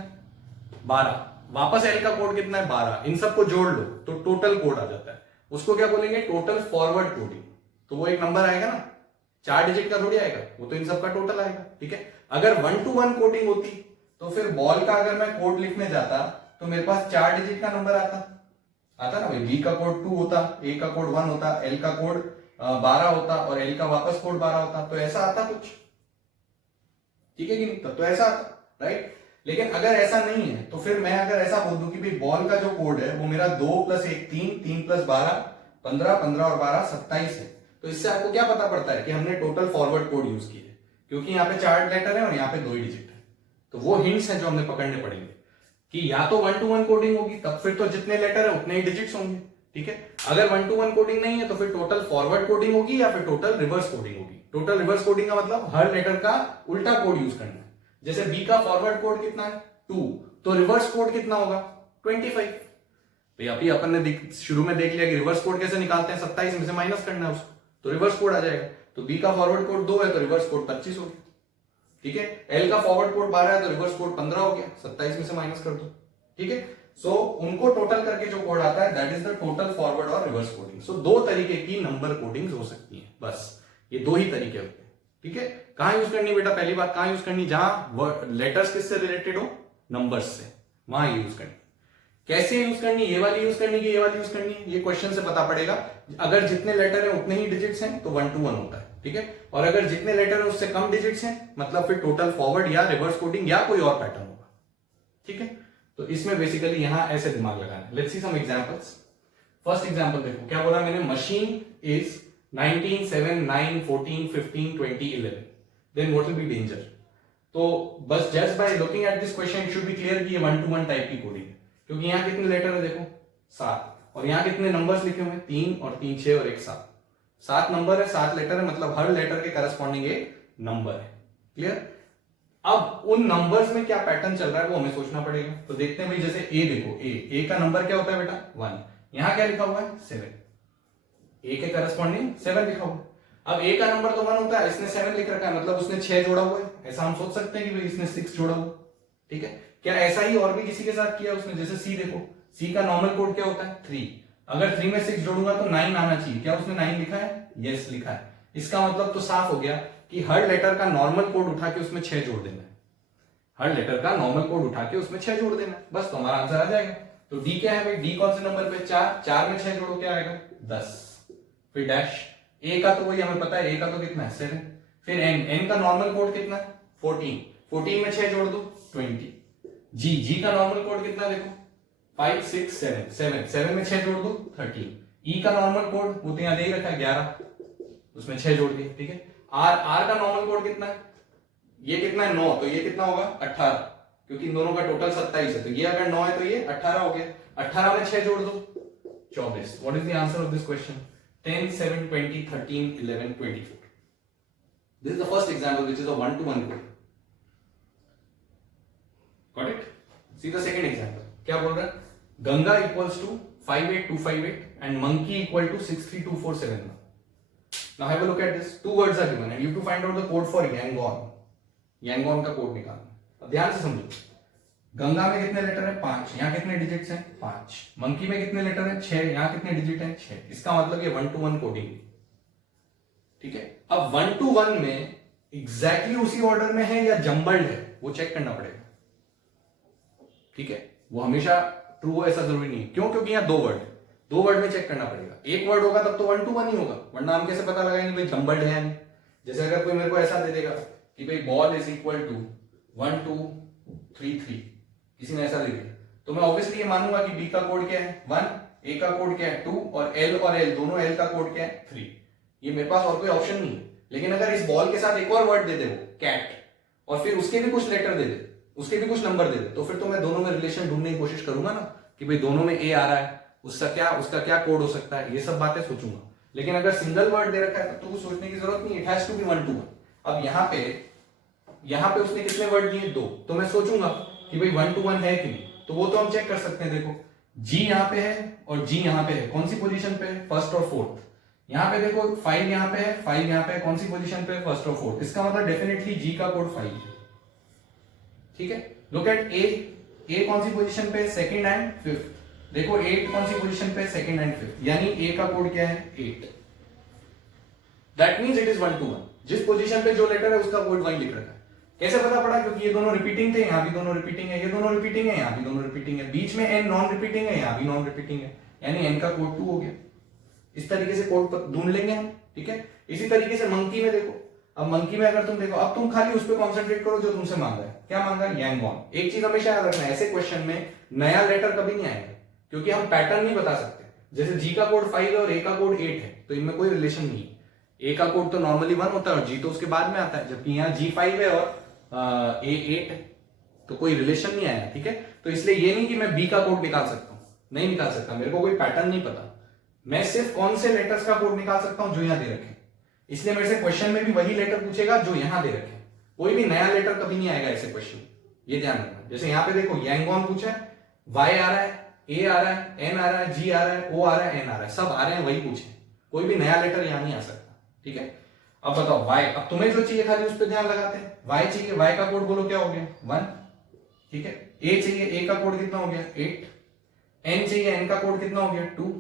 12, वापस l का कोड कितना है? 12। इन सबको जोड़ लो तो टोटल कोड आ जाता है। उसको क्या बोलेंगे? Total forward coding. तो वो एक नंबर आएगा ना, 4 डिजिट का थोड़ी आएगा, वो तो इन सबका टोटल आएगा। ठीक है, अगर 1 to 1 कोडिंग होती तो फिर बॉल का अगर मैं कोड लिखने जाता तो मेरे पास 4 डिजिट का नंबर आता ना भाई। बी का कोड 2 होता, ए का कोड 1 होता, एल का कोड 12 होता, और एल का वापस कोड 12 होता, तो ऐसा आता कुछ। ठीक है कि नहीं? तब तो ऐसा आता, राइट। लेकिन अगर ऐसा नहीं है तो फिर मैं अगर ऐसा बोल दूं कि भाई बॉल का जो कोड है वो मेरा 2 + 1 3, 3 + 12 15, 15 और 12 27 है, तो इससे आपको क्या पता पड़ता है कि हमने टोटल फॉरवर्ड कोड यूज किया है, क्योंकि यहाँ पे 4 लेटर है और यहाँ पे 2 ही डिजिट है। तो वो हिंट्स हैं जो हमने पकड़ने पड़ेंगे कि या तो 1 to 1 कोडिंग होगी, तब फिर तो जितने लेटर है उतने ही डिजिट्स होंगे। ठीक है, अगर 1 to 1 कोडिंग नहीं है तो फिर टोटल फॉरवर्ड कोडिंग होगी या फिर टोटल रिवर्स कोडिंग होगी। टोटल रिवर्स कोडिंग का मतलब हर लेटर का उल्टा कोड यूज करना है। जैसे बी का फॉरवर्ड कोड कितना है? 2, तो रिवर्स कोड कितना होगा? 25। भाई अभी अपन ने शुरू में देख लिया कि रिवर्स कोड कैसे निकालते हैं, 27 में से माइनस करना है उसको, तो रिवर्स कोड आ जाएगा। तो बी का फॉरवर्ड कोड 2 है तो रिवर्स कोड 25 हो गया। ठीक है, एल का फॉरवर्ड कोड 12 है तो रिवर्स कोड 15 हो गया, 27 में से माइनस कर दो। ठीक है, सो उनको टोटल करके जो कोड आता है that is the total forward और रिवर्स कोडिंग। सो 2 तरीके की नंबर कोडिंग्स हो सकती हैं, बस ये 2 ही तरीके होते हैं। ठीक है, कहां यूज करनी बेटा? पहली बात कहां यूज करनी? जहां लेटर्स किससे रिलेटेड हो? नंबर्स से, वहां यूज करनी। कैसे यूज करनी? ये वाली यूज करनी कि ये वाली यूज करनी, ये क्वेश्चन से पता पड़ेगा। अगर जितने लेटर हैं उतने ही डिजिट्स हैं तो 1 to 1 होता है। ठीक है, और अगर जितने लेटर हैं उससे कम डिजिट्स हैं मतलब फिर टोटल फॉरवर्ड या रिवर्स कोडिंग या कोई और पैटर्न होगा। ठीक है, तो इसमें बेसिकली यहां ऐसे दिमाग लगाना है। Let's see some examples. First example देखो, क्या बोला मैंने? Machine is 19 7 9 14 15 20 11, then what will be danger? तो बस just by looking at this question it should be clear कि ये 1 to 1 टाइप की कोडिंग है, क्योंकि यहाँ कितने लेटर है देखो 7, और यहाँ कितने नंबर्स लिखे हुए हैं? 3 और 3 6 और 1 7, 7 नंबर है, 7 लेटर है, मतलब हर लेटर के करस्पॉन्डिंग एक नंबर है। क्लियर? अब उन नंबर्स में क्या पैटर्न चल रहा है वो हमें सोचना पड़ेगा। तो देखते हैं भाई, जैसे ए देखो, ए का नंबर क्या होता है बेटा? 1। यहाँ क्या लिखा हुआ है? 7, ए के करस्पॉन्डिंग 7 लिखा हुआ है। अब ए का नंबर तो 1 होता है, इसने 7 लिख रखा है, मतलब उसने 6 जोड़ा हुआ है। ऐसा हम सोच सकते हैं कि भाई इसने 6 जोड़ा हुआ। ठीक है, क्या ऐसा ही और भी किसी के साथ किया उसने? जैसे सी देखो, सी का नॉर्मल कोड क्या होता है? 3। अगर 3 में 6 जोड़ूंगा तो 9 आना चाहिए। क्या उसने 9 लिखा है? यस लिखा है। इसका मतलब तो साफ हो गया कि हर लेटर का नॉर्मल कोड उठा के उसमें 6 जोड़ देना है। हर लेटर का नॉर्मल कोड उठा के उसमें 6 जोड़ देना है, बस तो हमारा आंसर आ जाएगा। तो डी क्या है भाई? डी कौन से नंबर पे? 4। 4 में 6 जोड़ो क्या आएगा? 10। फिर डैश। ए का तो वही हमें पता है, ए का तो कितना है? 7। फिर एन, एन का नॉर्मल कोड कितना है? 14। 14 में 6 जोड़ दो 20। जी, जी का नॉर्मल कोड कितना देखो? 5 6 7 7 7 में 6 जोड़ दो 13। ई का नॉर्मल कोड वो तो यहां दे ही रखा है 11, उसमें 6 जोड़ दिए। ठीक है, आर, आर का नॉर्मल कोड कितना है? ये कितना है? 9, तो ये कितना होगा? 18, क्योंकि इन दोनों का टोटल 27 है, तो ये अगर 9 है तो ये 18 हो गया। 18 में 6 जोड़ दो 24। What is the answer of this question? 10 7 20 13 11 24। This is the first example which is a 1 to 1 code. Got it? See the second example. क्या बोल रहा है? Ganga equals to 58258 and monkey equal to 632471. Now have a look at this. Two words are given and you have to find out the code for Yangon. Yangon का code निकालना। अब ध्यान से समझो, गंगा में कितने लेटर है? 5। यहाँ कितने डिजिट्स हैं? 5। मंकी में कितने लेटर हैं? 6। यहाँ कितने डिजिट हैं? 6। इसका मतलब ये 1 to 1 कोडिंग। ठीक है, अब 1 to 1 में एग्जैक्टली उसी ऑर्डर में है या जंबल्ड है वो चेक करना पड़ेगा। ठीक है, वो हमेशा ट्रू हो ऐसा जरूरी नहीं है। क्यों? क्योंकि यहाँ 2 वर्ड में चेक करना पड़ेगा। एक वर्ड होगा तब तो 1 to 1 ही होगा, वरना हम कैसे पता लगाएंगे भाई जंबल्ड है? जैसे अगर कोई मेरे को ऐसा दे देगा कि भाई बॉल इज इक्वल टू 1 2 3 3, किसी ने ऐसा दे दिया, तो मैं ऑब्वियसली ये मानूंगा कि बी का कोड क्या है? 1, ए का कोड क्या है? 2, और एल दोनों एल का कोड क्या है? 3। ये मेरे पास और कोई ऑप्शन नहीं है। लेकिन अगर इस बॉल के साथ एक और वर्ड दे दे वो कैट, और फिर उसके भी कुछ लेटर दे दे, उसके भी कुछ नंबर दे दे, तो फिर तो मैं दोनों में रिलेशन ढूंढने की कोशिश करूंगा ना कि भाई दोनों में ए आ रहा है, उसका क्या कोड हो सकता है, ये सब बातें सोचूंगा। लेकिन अगर सिंगल वर्ड दे रखा है तो कुछ सोचने की जरूरत नहीं, it has to be 1 to 1। अब यहाँ पे उसने कितने वर्ड दिए, 2, तो मैं सोचूंगा कि भाई 1 to 1 है कि नहीं, तो वो तो हम चेक कर सकते हैं। देखो जी यहाँ पे है और जी यहाँ पे है, कौन सी पोजीशन पे है, फर्स्ट और फोर्थ। यहाँ पे देखो 5 यहाँ पे है, 5 यहाँ पे है, कौन सी पोजीशन पे है, फर्स्ट और फोर्थ। इसका मतलब डेफिनेटली जी का कोड 5 है। ठीक है, लुक एट ए कौन सी पोजीशन पे है, सेकंड एंड फिफ्थ। देखो 8 कौन सी पोजीशन पे है, सेकंड एंड फिफ्थ, यानी ए का कोड क्या है, 8। That means it is 1 to 1। जिस पोजीशन पे जो लेटर है उसका कोड वही लिख रखा है। कैसे पता पड़ा, क्योंकि ये दोनों रिपीटिंग थे, यहाँ भी दोनों रिपीटिंग है, ये दोनों रिपीटिंग है, यहाँ भी दोनों रिपीटिंग है, बीच में एन नॉन रिपीटिंग है, यहाँ भी नॉन रिपीटिंग है, यानी एन का कोड 2 हो गया। इस तरीके से कोड ढूंढ लेंगे हम। ठीक है, इसी तरीके से मंकी में देखो, अब मंकी में अगर तुम देखो, अब तुम खाली उस पर कॉन्सेंट्रेट करो जो तुमसे मांगा है। क्या मांगा है, यांगोन। एक चीज हमेशा याद रखना है, ऐसे क्वेश्चन में नया लेटर कभी नहीं आएगा, क्योंकि हम पैटर्न नहीं बता सकते। जैसे जी का कोड 5 है और ए का कोड 8 है, तो इनमें कोई रिलेशन नहीं है। ए का कोड तो नॉर्मली 1 होता है और जी तो उसके बाद में आता है, जबकि यहाँ जी 5 है और ए 8 है, तो कोई रिलेशन नहीं आया। ठीक है, तो इसलिए ये नहीं कि मैं बी का कोड निकाल सकता हूं, नहीं निकाल सकता, मेरे को कोई पैटर्न नहीं पता। मैं सिर्फ कौन से लेटर्स का कोड निकाल सकता हूं जो यहां दे रखे, इसलिए मेरे से क्वेश्चन में भी वही लेटर पूछेगा जो यहां दे रखे। कोई भी नया लेटर कभी नहीं आएगा ऐसे क्वेश्चन, ये ध्यान रखना। जैसे यहाँ पे देखो यांगोन पूछा है, वाई आ रहा है, ए आ रहा है, एन आ रहा है, जी आ रहा है, ओ आ रहा है, एन आ रहा है, सब आ रहे हैं, वही पूछे, कोई भी नया लेटर यहां नहीं आ सकता। ठीक है, अब बताओ वाई, अब तुम्हें जो चाहिए खाली उस पर ध्यान लगाते हैं। वाई चाहिए, वाई का कोड बोलो क्या हो गया, 1। ठीक है, ए चाहिए, ए का कोड कितना हो गया, 8। एन चाहिए, एन का कोड कितना हो गया, 2।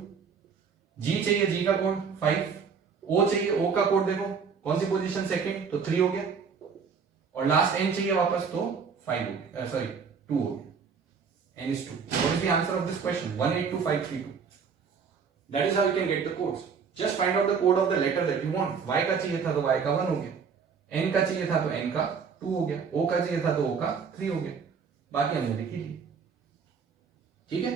जी चाहिए, जी का कोड 5। ओ चाहिए, ओ का कोड देखो कौन सी पोजीशन, सेकंड, तो 3 हो गया। और लास्ट एन चाहिए वापस, तो 5 हो गया, सॉरी 2 हो गया। N is 2। What is the answer of this question, 182,532। That is how you can get the codes. Just find out the code of the letter that you want. y का चाहिए था तो y का 1 हो गया, n का चाहिए था तो n का 2 हो गया, o का चाहिए था तो o का 3 हो गया, बाकी हमने लिख ही लिया। ठीक है,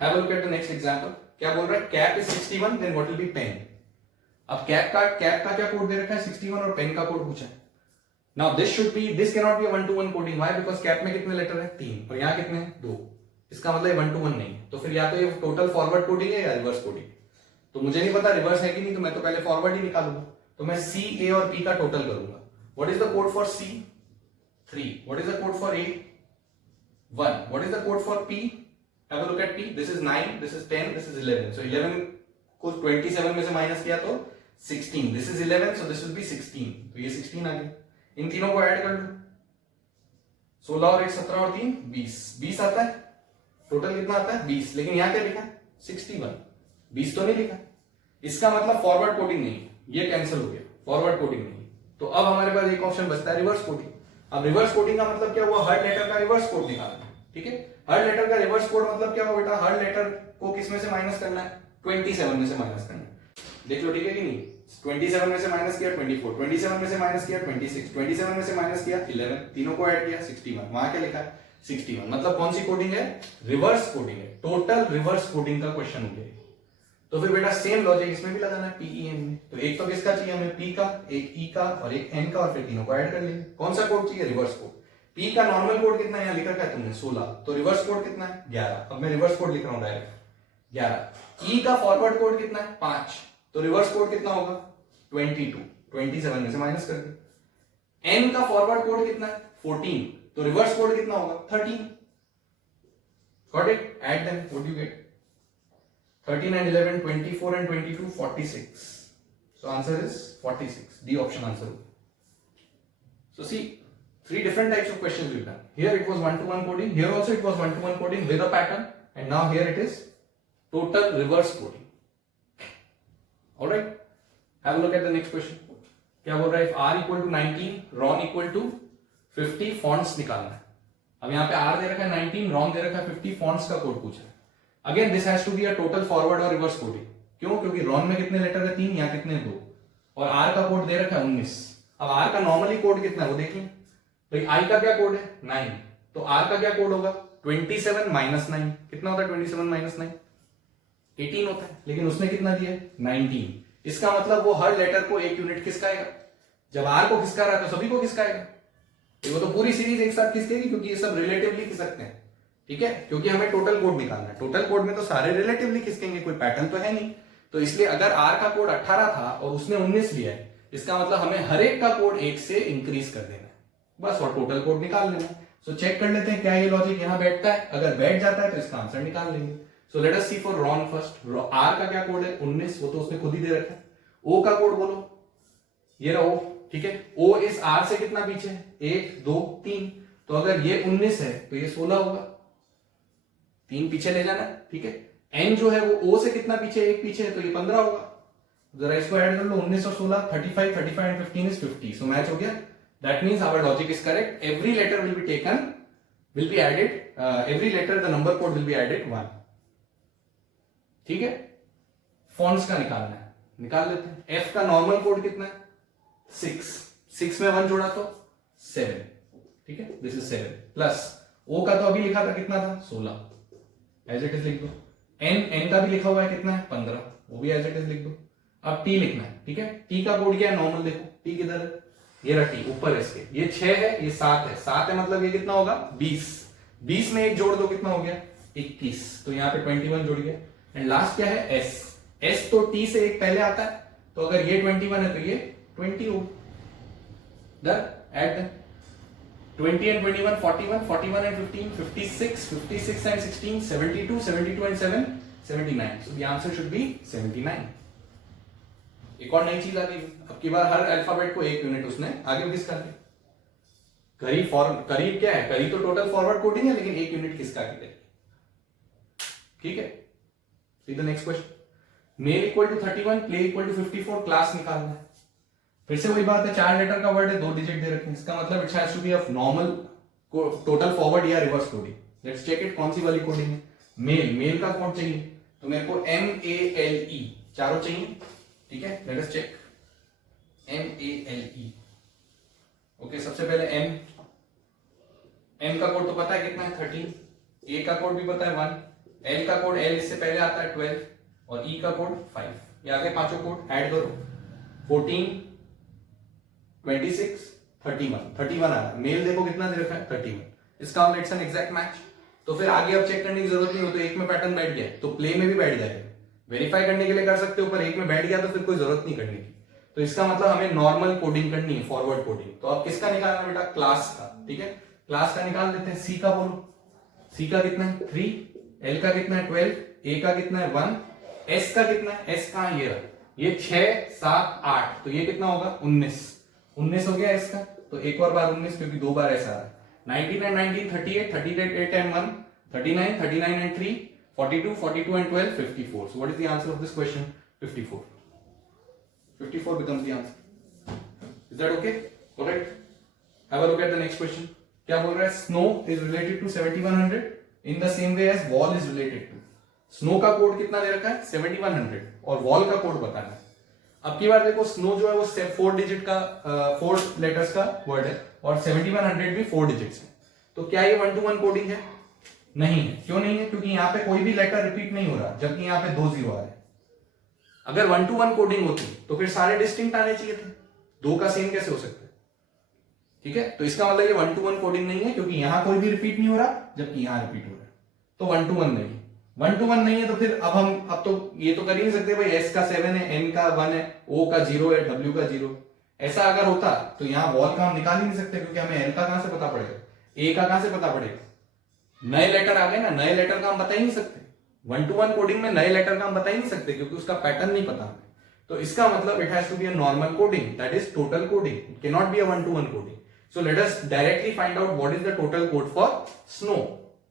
have a look at the next example. क्या बोल रहा है, cap is 61, then what will be pen. अब कैप का क्या कोड दे रखा है, 61, और पेन का कोड पूछा है। Now this can not B 1 to 1 coding. Why, because cap में कितने लेटर है, 3, और यहां कितने हैं, 2। इसका मतलब 1 to 1 नहीं है, तो फिर या तो ये टोटल फॉरवर्ड कोडिंग है या रिवर्स कोडिंग। तो मुझे नहीं पता रिवर्स है कि नहीं, तो मैं तो पहले फॉरवर्ड ही निकालूंगा। तो मैं सी, ए और पी का टोटल करूंगा। What is the code for C, 3। What is the code for A, 1। What is the code for P, have a look at P. This is 9, this is 10, this is 11। So 11 को 27 में से minus किया तो 16। This is 11, so this will be 16, तो ये 16 आ गया। इन तीनों को ऐड कर लो, 16 और 1 17 और 3 20 आता है। टोटल कितना आता है, 20। लेकिन यहां क्या लिखा, 61, 20 तो नहीं लिखा। इसका मतलब फॉरवर्ड कोडिंग नहीं है, ये कैंसिल हो गया, फॉरवर्ड कोडिंग नहीं। तो अब हमारे पास एक ऑप्शन बचता है, रिवर्स कोडिंग। अब रिवर्स कोडिंग का मतलब क्या हुआ, हर लेटर का रिवर्स कोड निकालना है। ठीक है, हर लेटर का रिवर्स कोड मतलब क्या हुआ बेटा, हर लेटर को किस में से माइनस करना है, 27 में से माइनस करना है। देख लो ठीक है कि नहीं, 27 में से माइनस किया 24, 27 में से माइनस किया 26, 27 में से माइनस किया 11, तीनों को ऐड किया 61। वहां क्या लिखा है, 61। मतलब कौन सी कोडिंग है, रिवर्स कोडिंग है, टोटल रिवर्स कोडिंग का क्वेश्चन हो गया। तो फिर बेटा सेम लॉजिक इसमें भी लगाना है, पीईएन में। तो एक तो किसका चाहिए हमें, पी का, एक ई का और एक एन का, और फिर तीनों को ऐड कर लेंगे। कौन सा कोड चाहिए, रिवर्स कोड। पी का नॉर्मल कोड कितना है, यहाँ लिखा है तुमने 16, तो रिवर्स कोड कितना है, 11। अब मैं रिवर्स कोड लिख रहा हूं डायरेक्ट, 11। ई का फॉरवर्ड कोड कितना है, 5, तो रिवर्स कोड कितना होगा, 22, 27 में से माइनस कर दे। एन का फॉरवर्ड कोड कितना है, 14, तो रिवर्स कोड कितना होगा, 13। Got it, add them, what do you get, 13 and 11, 24 and 22, 46. So answer is 46. D option answer. So see, 3 different types of questions we've done. Here it was 1-to-1 coding. Here also it was 1-to-1 coding with a pattern. And now here it is total reverse coding. Alright. Have a look at the next question. क्या बोल रहा है, if r equal to 19, ron equal to 50, fonts निकालना है। अब यहाँ पे r दे रखा है 19, ron दे रखा है 50, fonts का कोड पूछा है। Again this has to be a total forward और रिवर्स कोडिंग। क्यों, क्योंकि रॉन में कितने लेटर है, 3, यहाँ कितने 2, और आर का कोड दे रखा है 19। अब आर का नॉर्मली कोड कितना है वो देख लें भाई। आई का क्या कोड है, 9, तो आर का क्या कोड होगा, 27 माइनस 9। कितना होता है 27 माइनस 9, 18 होता है। लेकिन उसने कितना दिया है, 19। इसका मतलब वो हर लेटर को एक यूनिट खिसकाएगा। जब आर को खिसका रहा है तो सभी को खिसकाएगा। वो तो पूरी सीरीज एक साथ खिसकेगी क्योंकि ये सब रिलेटिवली खिसकते हैं, ठीक है, क्योंकि हमें टोटल कोड निकालना है। टोटल कोड में तो सारे रिलेटिवली खिसकेंगे, कोई पैटर्न तो है नहीं। तो इसलिए अगर आर का कोड 18 था और उसने 19 लिया है, इसका मतलब हमें हर एक का कोड 1 से इंक्रीज कर देना है बस, और टोटल कोड निकाल लेना है। सो चेक कर लेते हैं क्या ये लॉजिक यहाँ बैठता है। अगर बैठ जाता है तो इसका आंसर निकाल लेंगे। So let us see for Ron first. R का क्या कोड है? 19, वो तो उसने खुद ही दे रखा है। ओ का कोड बोलो, ये रहा ओ, ठीक है। ओ इस आर से कितना पीछे है? 1 2 3। तो अगर ये 19 है तो ये 16 होगा, 3 पीछे ले जाना, ठीक है। एन जो है वो ओ से कितना पीछे? 1 पीछे है, तो ये 15 होगा। जरा इसको ऐड कर लो, 19 और 16 35, 35 एंड 15 इज 50। सो मैच हो गया। That means our logic is correct. Every letter will be taken, will be added, every letter the number code will be added 1, ठीक है। फॉन्ट्स का निकालना है, निकाल लेते हैं। एफ का नॉर्मल कोड कितना है? 6 में 1 जोड़ा तो 7, ठीक है, दिस इज 7 प्लस ओ का तो अभी लिखा था, कितना था? 16, एज इट इज लिख दो। एन का भी लिखा हुआ है, कितना है? 15, वो भी एज इट इज लिख दो। अब टी लिखना है, ठीक है। टी का कोड क्या है? नॉर्मल। देखो टी किधर है? ये रहा टी, ऊपर है इसके। ये 6 है, ये 7 है। 7 है मतलब ये कितना होगा? 20। 20 में 1 जोड़ दो, कितना हो गया? 21। तो यहाँ पे 21 जुड़ गया। एंड लास्ट क्या है? एस। एस तो टी से 1 पहले आता है, तो अगर ये 21 है तो ये 20 हो। Done, add then. 20 and 21 41, 41 and 15 56, 56 and 16 72, 72 and 7 79. So the answer should be 79. एक और नई चीज आ गई, अब की बार हर अल्फाबेट को 1 यूनिट उसने आगे किस कर दिया। करीब क्या है? करीब तो टोटल फॉरवर्ड कोडिंग है, लेकिन 1 यूनिट किसका की है, ठीक है। See the next question. Male equal to 31, play equal to 54, class निकालना है। फिर से वही बात है, 4 लेटर का वर्ड है, 2 डिजिट दे रखे हैं। इसका मतलब it has to be of normal total forward या reverse coding. Let's check it, कौन सी वाली कोडिंग है। मेल का कोड चाहिए, तो मेरे को MALE चारों चाहिए, ठीक है। Let us check MALE। Okay, सबसे पहले M का कोड तो पता है कितना है? 13। A का कोड भी पता है 1। L का कोड, L इससे पहले आता है 12, और E का कोड 5। ये आगे पांचों कोड ऐड करो, 14 26 31 आ रहा है। मेल देखो कितना दे रखा है? 31। इसका इट्स एन एग्जैक्ट मैच। तो फिर आगे अब चेक करने की जरूरत नहीं हो, तो एक में पैटर्न बैठ गया तो प्ले में भी बैठ जाएगा। वेरीफाई करने के लिए कर सकते हो, पर एक में बैठ गया तो फिर कोई जरूरत नहीं करने की। तो इसका मतलब हमें नॉर्मल कोडिंग करनी है, फॉरवर्ड कोडिंग। तो अब किसका निकालना बेटा? क्लास का, ठीक है। क्लास का निकाल लेते हैं। सी का बोलो, सी का कितना है? 3। एल का कितना है? 12। ए का कितना है? 1। एस का कितना है? एस का ये रहा, ये 6 7 8, तो ये कितना होगा? 19 हो गया इसका। तो एक और बार 19, क्योंकि 2 बार ऐसा आ रहा है। 19 and 19 38, 38 and 1 39, 39 and 3 42, 42 and 12 54. So what is the answer of this question? 54. 54 becomes the answer. Is that okay? Correct? Have a look at the next question. क्या बोल रहा है? Snow is related to 7100 in the same way as wall is related to. Snow का code कितना दे रखा है? 7100, और wall का कोड बताना है। अब की बार देखो, स्नो जो है वो 4 डिजिट का 4 लेटर्स का वर्ड है, और 7100 भी 4 डिजिट्स है। तो क्या ये 1 to 1 कोडिंग है? नहीं है। क्यों नहीं है? क्योंकि यहाँ पे कोई भी लेटर रिपीट नहीं हो रहा, जबकि यहाँ पे 2 0 आ रहे हैं। अगर 1 to 1 कोडिंग होती तो फिर सारे डिस्टिंक्ट आने चाहिए थे, 2 का सेम कैसे हो सकता है, ठीक है। तो इसका मतलब ये 1 to 1 कोडिंग नहीं है, क्योंकि यहाँ कोई भी रिपीट नहीं हो रहा, जबकि यहाँ रिपीट हो रहा है। तो 1 to 1 नहीं है। 1 to 1 नहीं है तो फिर अब तो ये तो कर ही नहीं सकते भाई, एस का 7 है, एन का 1 है, ओ का 0 है, डब्ल्यू का 0। ऐसा अगर होता तो यहाँ वॉल का हम निकाल ही नहीं सकते, क्योंकि हमें एल का कहां से पता पड़ेगा, ए का कहां से पता पड़ेगा। नए लेटर आ गए ना, नए लेटर का हम बता ही नहीं सकते। 1 to 1 कोडिंग में नए लेटर का हम बता ही नहीं सकते, क्योंकि उसका पैटर्न नहीं पता हमें। तो इसका मतलब it has to be a normal coding, that is total coding, it can not be a 1 to 1 coding. So let us directly find out what is the total code for snow.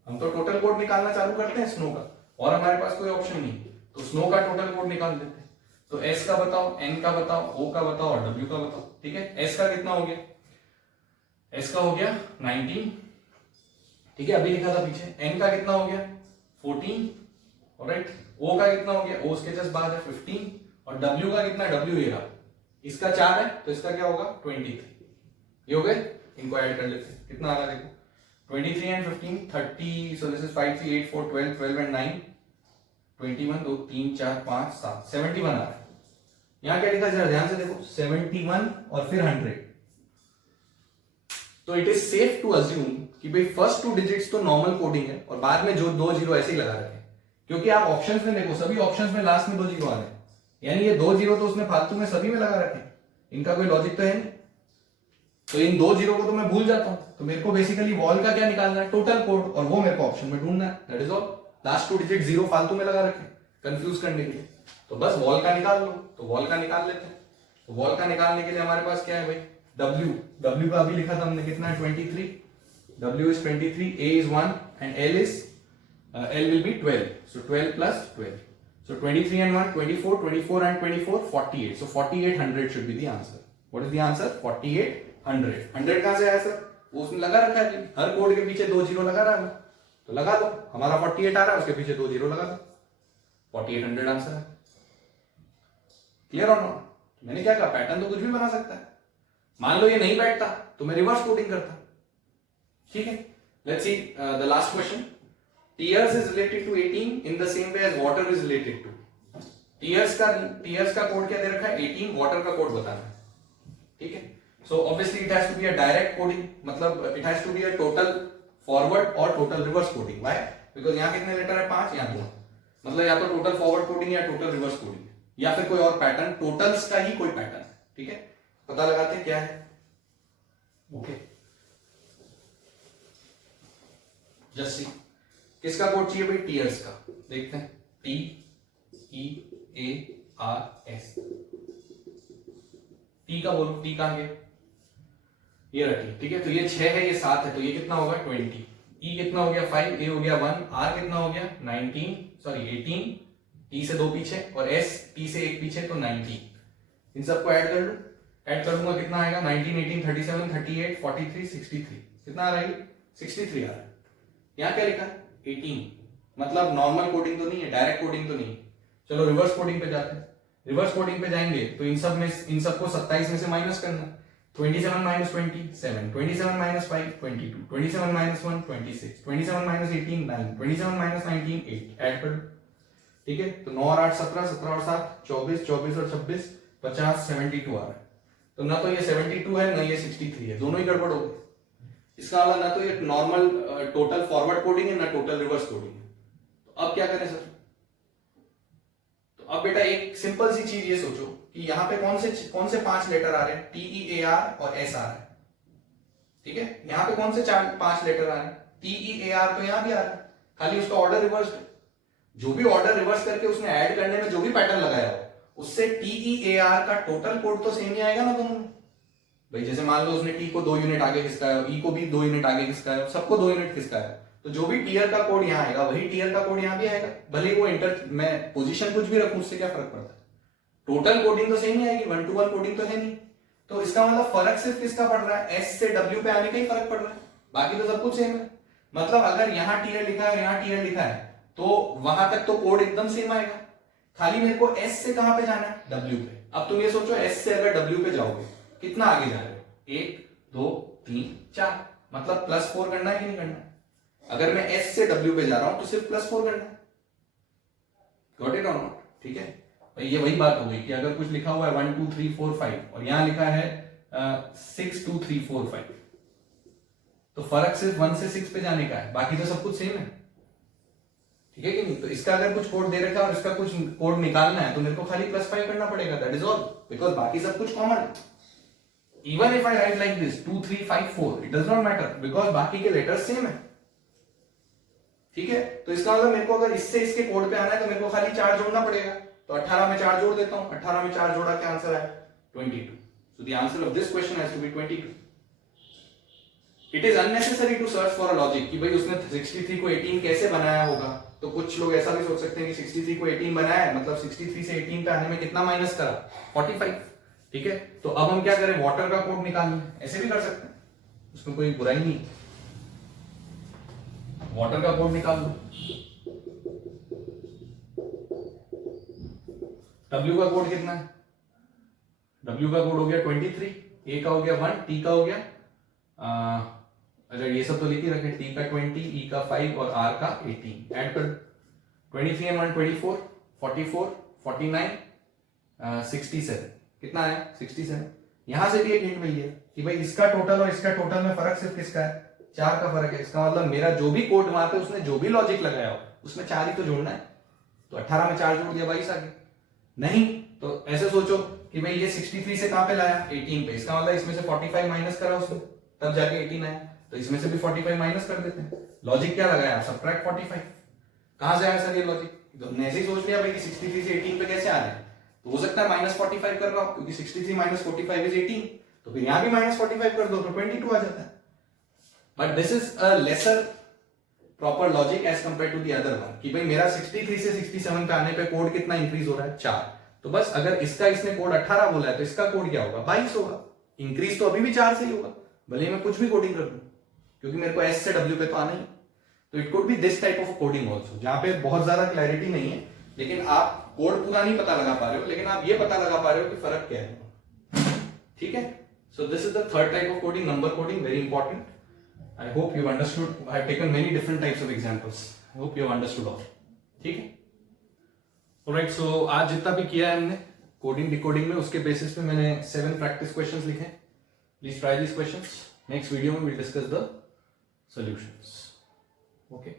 हम तो total code निकालना चालू करते हैं snow का, और हमारे पास कोई ऑप्शन नहीं, तो स्नो का टोटल कोड निकाल देते हैं। तो एस का बताओ, एन का बताओ, ओ का बताओ, और डब्ल्यू का बताओ, ठीक है। एस का कितना हो गया? एस का हो गया 19, ठीक है, अभी लिखा था पीछे। एन का कितना हो गया? 14, ऑलराइट। ओ का कितना हो गया? ओ उसके जस्ट बाद है 15, और डब्ल्यू का कितना? डब्ल्यू ये रहा, इसका 4 है, तो इसका क्या होगा? 23। ये हो गए, इनको ऐड कर लेते हैं। कितना आ रहा है देखो, 23 and 15 30, so this is 5 3 8 4 12 12 and 9 21 2 3 4 5 7 71 आ रहा है। यहाँ क्या लिखा, जरा ध्यान से देखो, 71 और फिर 100, तो it is safe to assume कि भाई फर्स्ट 2 डिजिट्स तो नॉर्मल कोडिंग है और बाद में जो 2 जीरो ऐसे ही लगा रखे हैं, क्योंकि आप ऑप्शंस में देखो सभी ऑप्शंस में लास्ट में 2 जीरो आ रहे हैं, यानी ये 2 जीरो तो उसने फालतू में सभी में लगा रखे हैं, इनका कोई लॉजिक तो है नहीं। तो इन 2 जीरो को तो मैं भूल जाता हूं, तो मेरे को बेसिकली वॉल का क्या निकालना है, टोटल कोड, और वो मेरे को ऑप्शन में ढूंढना है, that is all. Last 2 digit zero फालतू में लगा रखे कंफ्यूज करने के लिए, तो बस वॉल का निकाल लो, तो वॉल का निकाल लेते हैं। तो वॉल का निकालने के लिए हमारे पास क्या है भाई, W का अभी लिखा था हमने, कितना है 23, W is 23, A is 1 and L will be 12, so 12 plus 12, so 23 and 1 24, 24 and 24 48, so 4800 should be the answer. What is the answer? 4800. 100 कहां से आया सर, वो उसने लगा रखा है, हर कोड के पीछे 2 जीरो लगा रहा है, तो लगा दो, हमारा 48 आ रहा है, उसके पीछे 2 जीरो लगा दो, 4800 आंसर है। क्लियर और नॉट? मैंने क्या कहा, पैटर्न तो कुछ भी बना सकता है, मान लो ये नहीं बैठता तो मैं रिवर्स कोडिंग करता, ठीक है। Let's see the last question, tears is related to 18 in the same way as water is related to, tears का कोड क्या दे रखा है 18, वाटर का कोड बताना है, ठीक है। So obviously it has to be a direct coding, मतलब it has to be a total forward और total reverse coding. Why? Because यहां कितने लेटर है 5, यहां 2, मतलब या तो टोटल फॉरवर्ड कोडिंग या टोटल रिवर्स कोडिंग या फिर कोई और पैटर्न, टोटल्स का ही कोई पैटर्न, ठीक है। पता लगाते हैं क्या है, ओके। जस्ट सी किसका कोड चाहिए भाई, टीयर्स का, देखते हैं, TEARS, टी का बोलो, टी कहां गया, ये रखी, ठीक है। तो ये 6 है, ये 7 है, तो ये कितना होगा 20, ई कितना हो गया 5, ए हो गया 1, आर कितना हो गया 18, टी से 2 पीछे और एस टी से 1 पीछे, तो 19। इन सबको ऐड कर लूं, ऐड कर दूंगा, कितना आएगा 19, 18, 37, 38, 43, 63, कितना आ रहा है 63 आ रहा है। यहां क्या लिखा है 18, मतलब नॉर्मल कोडिंग तो नहीं है, डायरेक्ट कोडिंग तो नहीं है। चलो रिवर्स कोडिंग पे जाते हैं, रिवर्स कोडिंग पे जाएंगे तो इन सबको 27 में से माइनस करना, 27 minus 20 7, 27 minus 5 22, 27 minus 1 26, 27 minus 18 9, 27 minus 19 8, add कर, ठीक है। तो 9 और 8 17, 17 और 7 24, 24 और 26 50, 72 आ रहा है। तो ना तो ये 72 है ना ये 63 है, दोनों ही गड़बड़ हो गए। इसका मतलब ना तो ये नॉर्मल टोटल फॉरवर्ड कोडिंग है ना टोटल रिवर्स कोडिंग है। तो अब क्या करें सर, तो अब बेटा एक सिंपल सी चीज ये सोचो कि यहाँ पे कौन से 5 लेटर आ रहे हैं, TEAR और S आ रहा है, ठीक है। यहाँ पे कौन से 5 लेटर आ रहे हैं, TEAR तो यहाँ भी आ रहा है, खाली उसका ऑर्डर रिवर्स है। जो भी ऑर्डर रिवर्स करके उसने ऐड करने में जो भी पैटर्न लगाया हो, उससे TEAR का टोटल कोड तो सेम ही आएगा ना दोनों में। भाई जैसे मान लो उसने T को 2 यूनिट आगे खिसकाया, E को भी 2 यूनिट आगे खिसकाया, सबको 2 यूनिट खिसकाया, तो जो भी टीयर का कोड यहाँ आएगा वही टीयर का कोड यहाँ भी आएगा, भले वो मैं पोजीशन कुछ भी रखूं, उससे क्या फर्क पड़ता है, टोटल कोडिंग तो सेम ही आएगी, 1 to 1 कोडिंग तो है नहीं। तो इसका मतलब फर्क सिर्फ किसका पड़ रहा है, S से W पे आने का ही फर्क पड़ रहा है, बाकी तो सब कुछ सेम है। मतलब अगर यहाँ टीयर लिखा है यहाँ टीयर लिखा है तो वहां तक तो कोड एकदम सेम आएगा, खाली मेरे को S से कहां पे जाना है, W पे। अब तुम ये सोचो S से अगर W पे जाओगे कितना आगे जा रहे हो, 1 2 3 4, मतलब +4 करना है कि नहीं करना है। अगर मैं S से W पे जा रहा हूं तो सिर्फ +4 करना है, गॉट इट और नॉट, ठीक है। ये वही बात हो गई कि अगर कुछ लिखा हुआ है 1 2 3 4 5 और यहां लिखा है 6 2 3 4 5, तो फर्क सिर्फ 1 से 6 पे जाने का है, बाकी तो सब कुछ सेम है, ठीक है कि नहीं। तो इसका अगर कुछ कोड दे रखा है और इसका कुछ कोड निकालना है तो मेरे को खाली +5 करना पड़ेगा, दैट इज ऑल, बिकॉज बाकी सब कुछ कॉमन है। Even if I right like this 2 3 5 4, it does not matter because बाकी के लेटर्स सेम है, ठीक है। तो इसका मतलब मेरे को अगर इससे इसके कोड पे आना है तो मेरे को खाली 4 जोड़ना पड़ेगा, तो 18 में 4 जोड़ देता हूं, 18 में 4 जोड़ा क्या आंसर है 22। So the answer of this question has to be 22। It is unnecessary to search for a logic कि भाई उसने 63 को 18 कैसे बनाया होगा। तो कुछ लोग ऐसा भी सोच सकते हैं कि 63 को 18 बनाया है, मतलब 63 से 18 पे आने में कितना माइनस करा 45, ठीक है। तो अब हम क्या करें, वाटर का कोड निकालना है, ऐसे भी कर सकते हैं, उसमें कोई बुराई नहीं, वाटर का कोड निकाल लो। W का कोड कितना है, W का कोड हो गया 23, A का हो गया 1, T का हो गया अच्छा ये सब तो लिख ही रखे, T का 20, E का 5 और R का 18, ऐड कर 23 and 1 24, 44, 49, 67, कितना है 67, यहां से भी एक हिंट मिल गया कि भाई इसका टोटल और इसका टोटल में फर्क सिर्फ किसका है, 4 का फर्क है। इसका मतलब मेरा जो भी कोड वहां पे उसने जो भी लॉजिक लगाया हो उसमें 4 ही तो जोड़ना है। तो 18 में 4 जोड़ दिया 22 आ गया। नहीं तो ऐसे सोचो कि भाई ये 63 से कहां पे लाया, 18 पे। इसका मतलब इसमें से 45 माइनस करा उसने तब जाके 18 आया। तो इसमें से भी 45 माइनस कर देते हैं। लॉजिक क्या लगाया, सबट्रैक्ट 45। कहां से आया सर ये लॉजिक, तो हमने ऐसे ही सोच लिया भाई कि 63 से 18 पे कैसे आ रहे हैं। तो हो सकता है -45 कर रहा हो, क्योंकि 63 माइनस 45 इज 18। तो फिर यहां भी -45 कर दो तो 22 आ जाता है। But this is a lesser proper logic as compare to the other one कि भाई मेरा 63 से 67 पे आने पे कोड कितना इंक्रीज हो रहा है, 4। तो बस अगर इसका इसने कोड 18 बोला है तो इसका कोड क्या होगा, 22 होगा। इंक्रीज तो अभी भी 4 से ही होगा, भले मैं कुछ भी कोडिंग कर दूं, क्योंकि मेरे को एस से डब्ल्यू पे तो आना ही। तो it could be this type of coding also, जहां पे बहुत ज्यादा क्लैरिटी नहीं है, लेकिन आप कोड पूरा नहीं पता लगा पा रहे हो, लेकिन आप ये पता लगा पा रहे हो कि फर्क क्या है। ठीक है, so this is the third type of coding, number coding, very important. I hope you've understood. I've taken many different types of examples. I hope you've understood all. ठीक है? Alright, so आज जितना भी किया है हमने कोडिंग डिकोडिंग में, उसके बेसिस पे मैंने 7 प्रैक्टिस क्वेश्चंस लिखे हैं. Please try these questions. Next video में we'll discuss the solutions. Okay.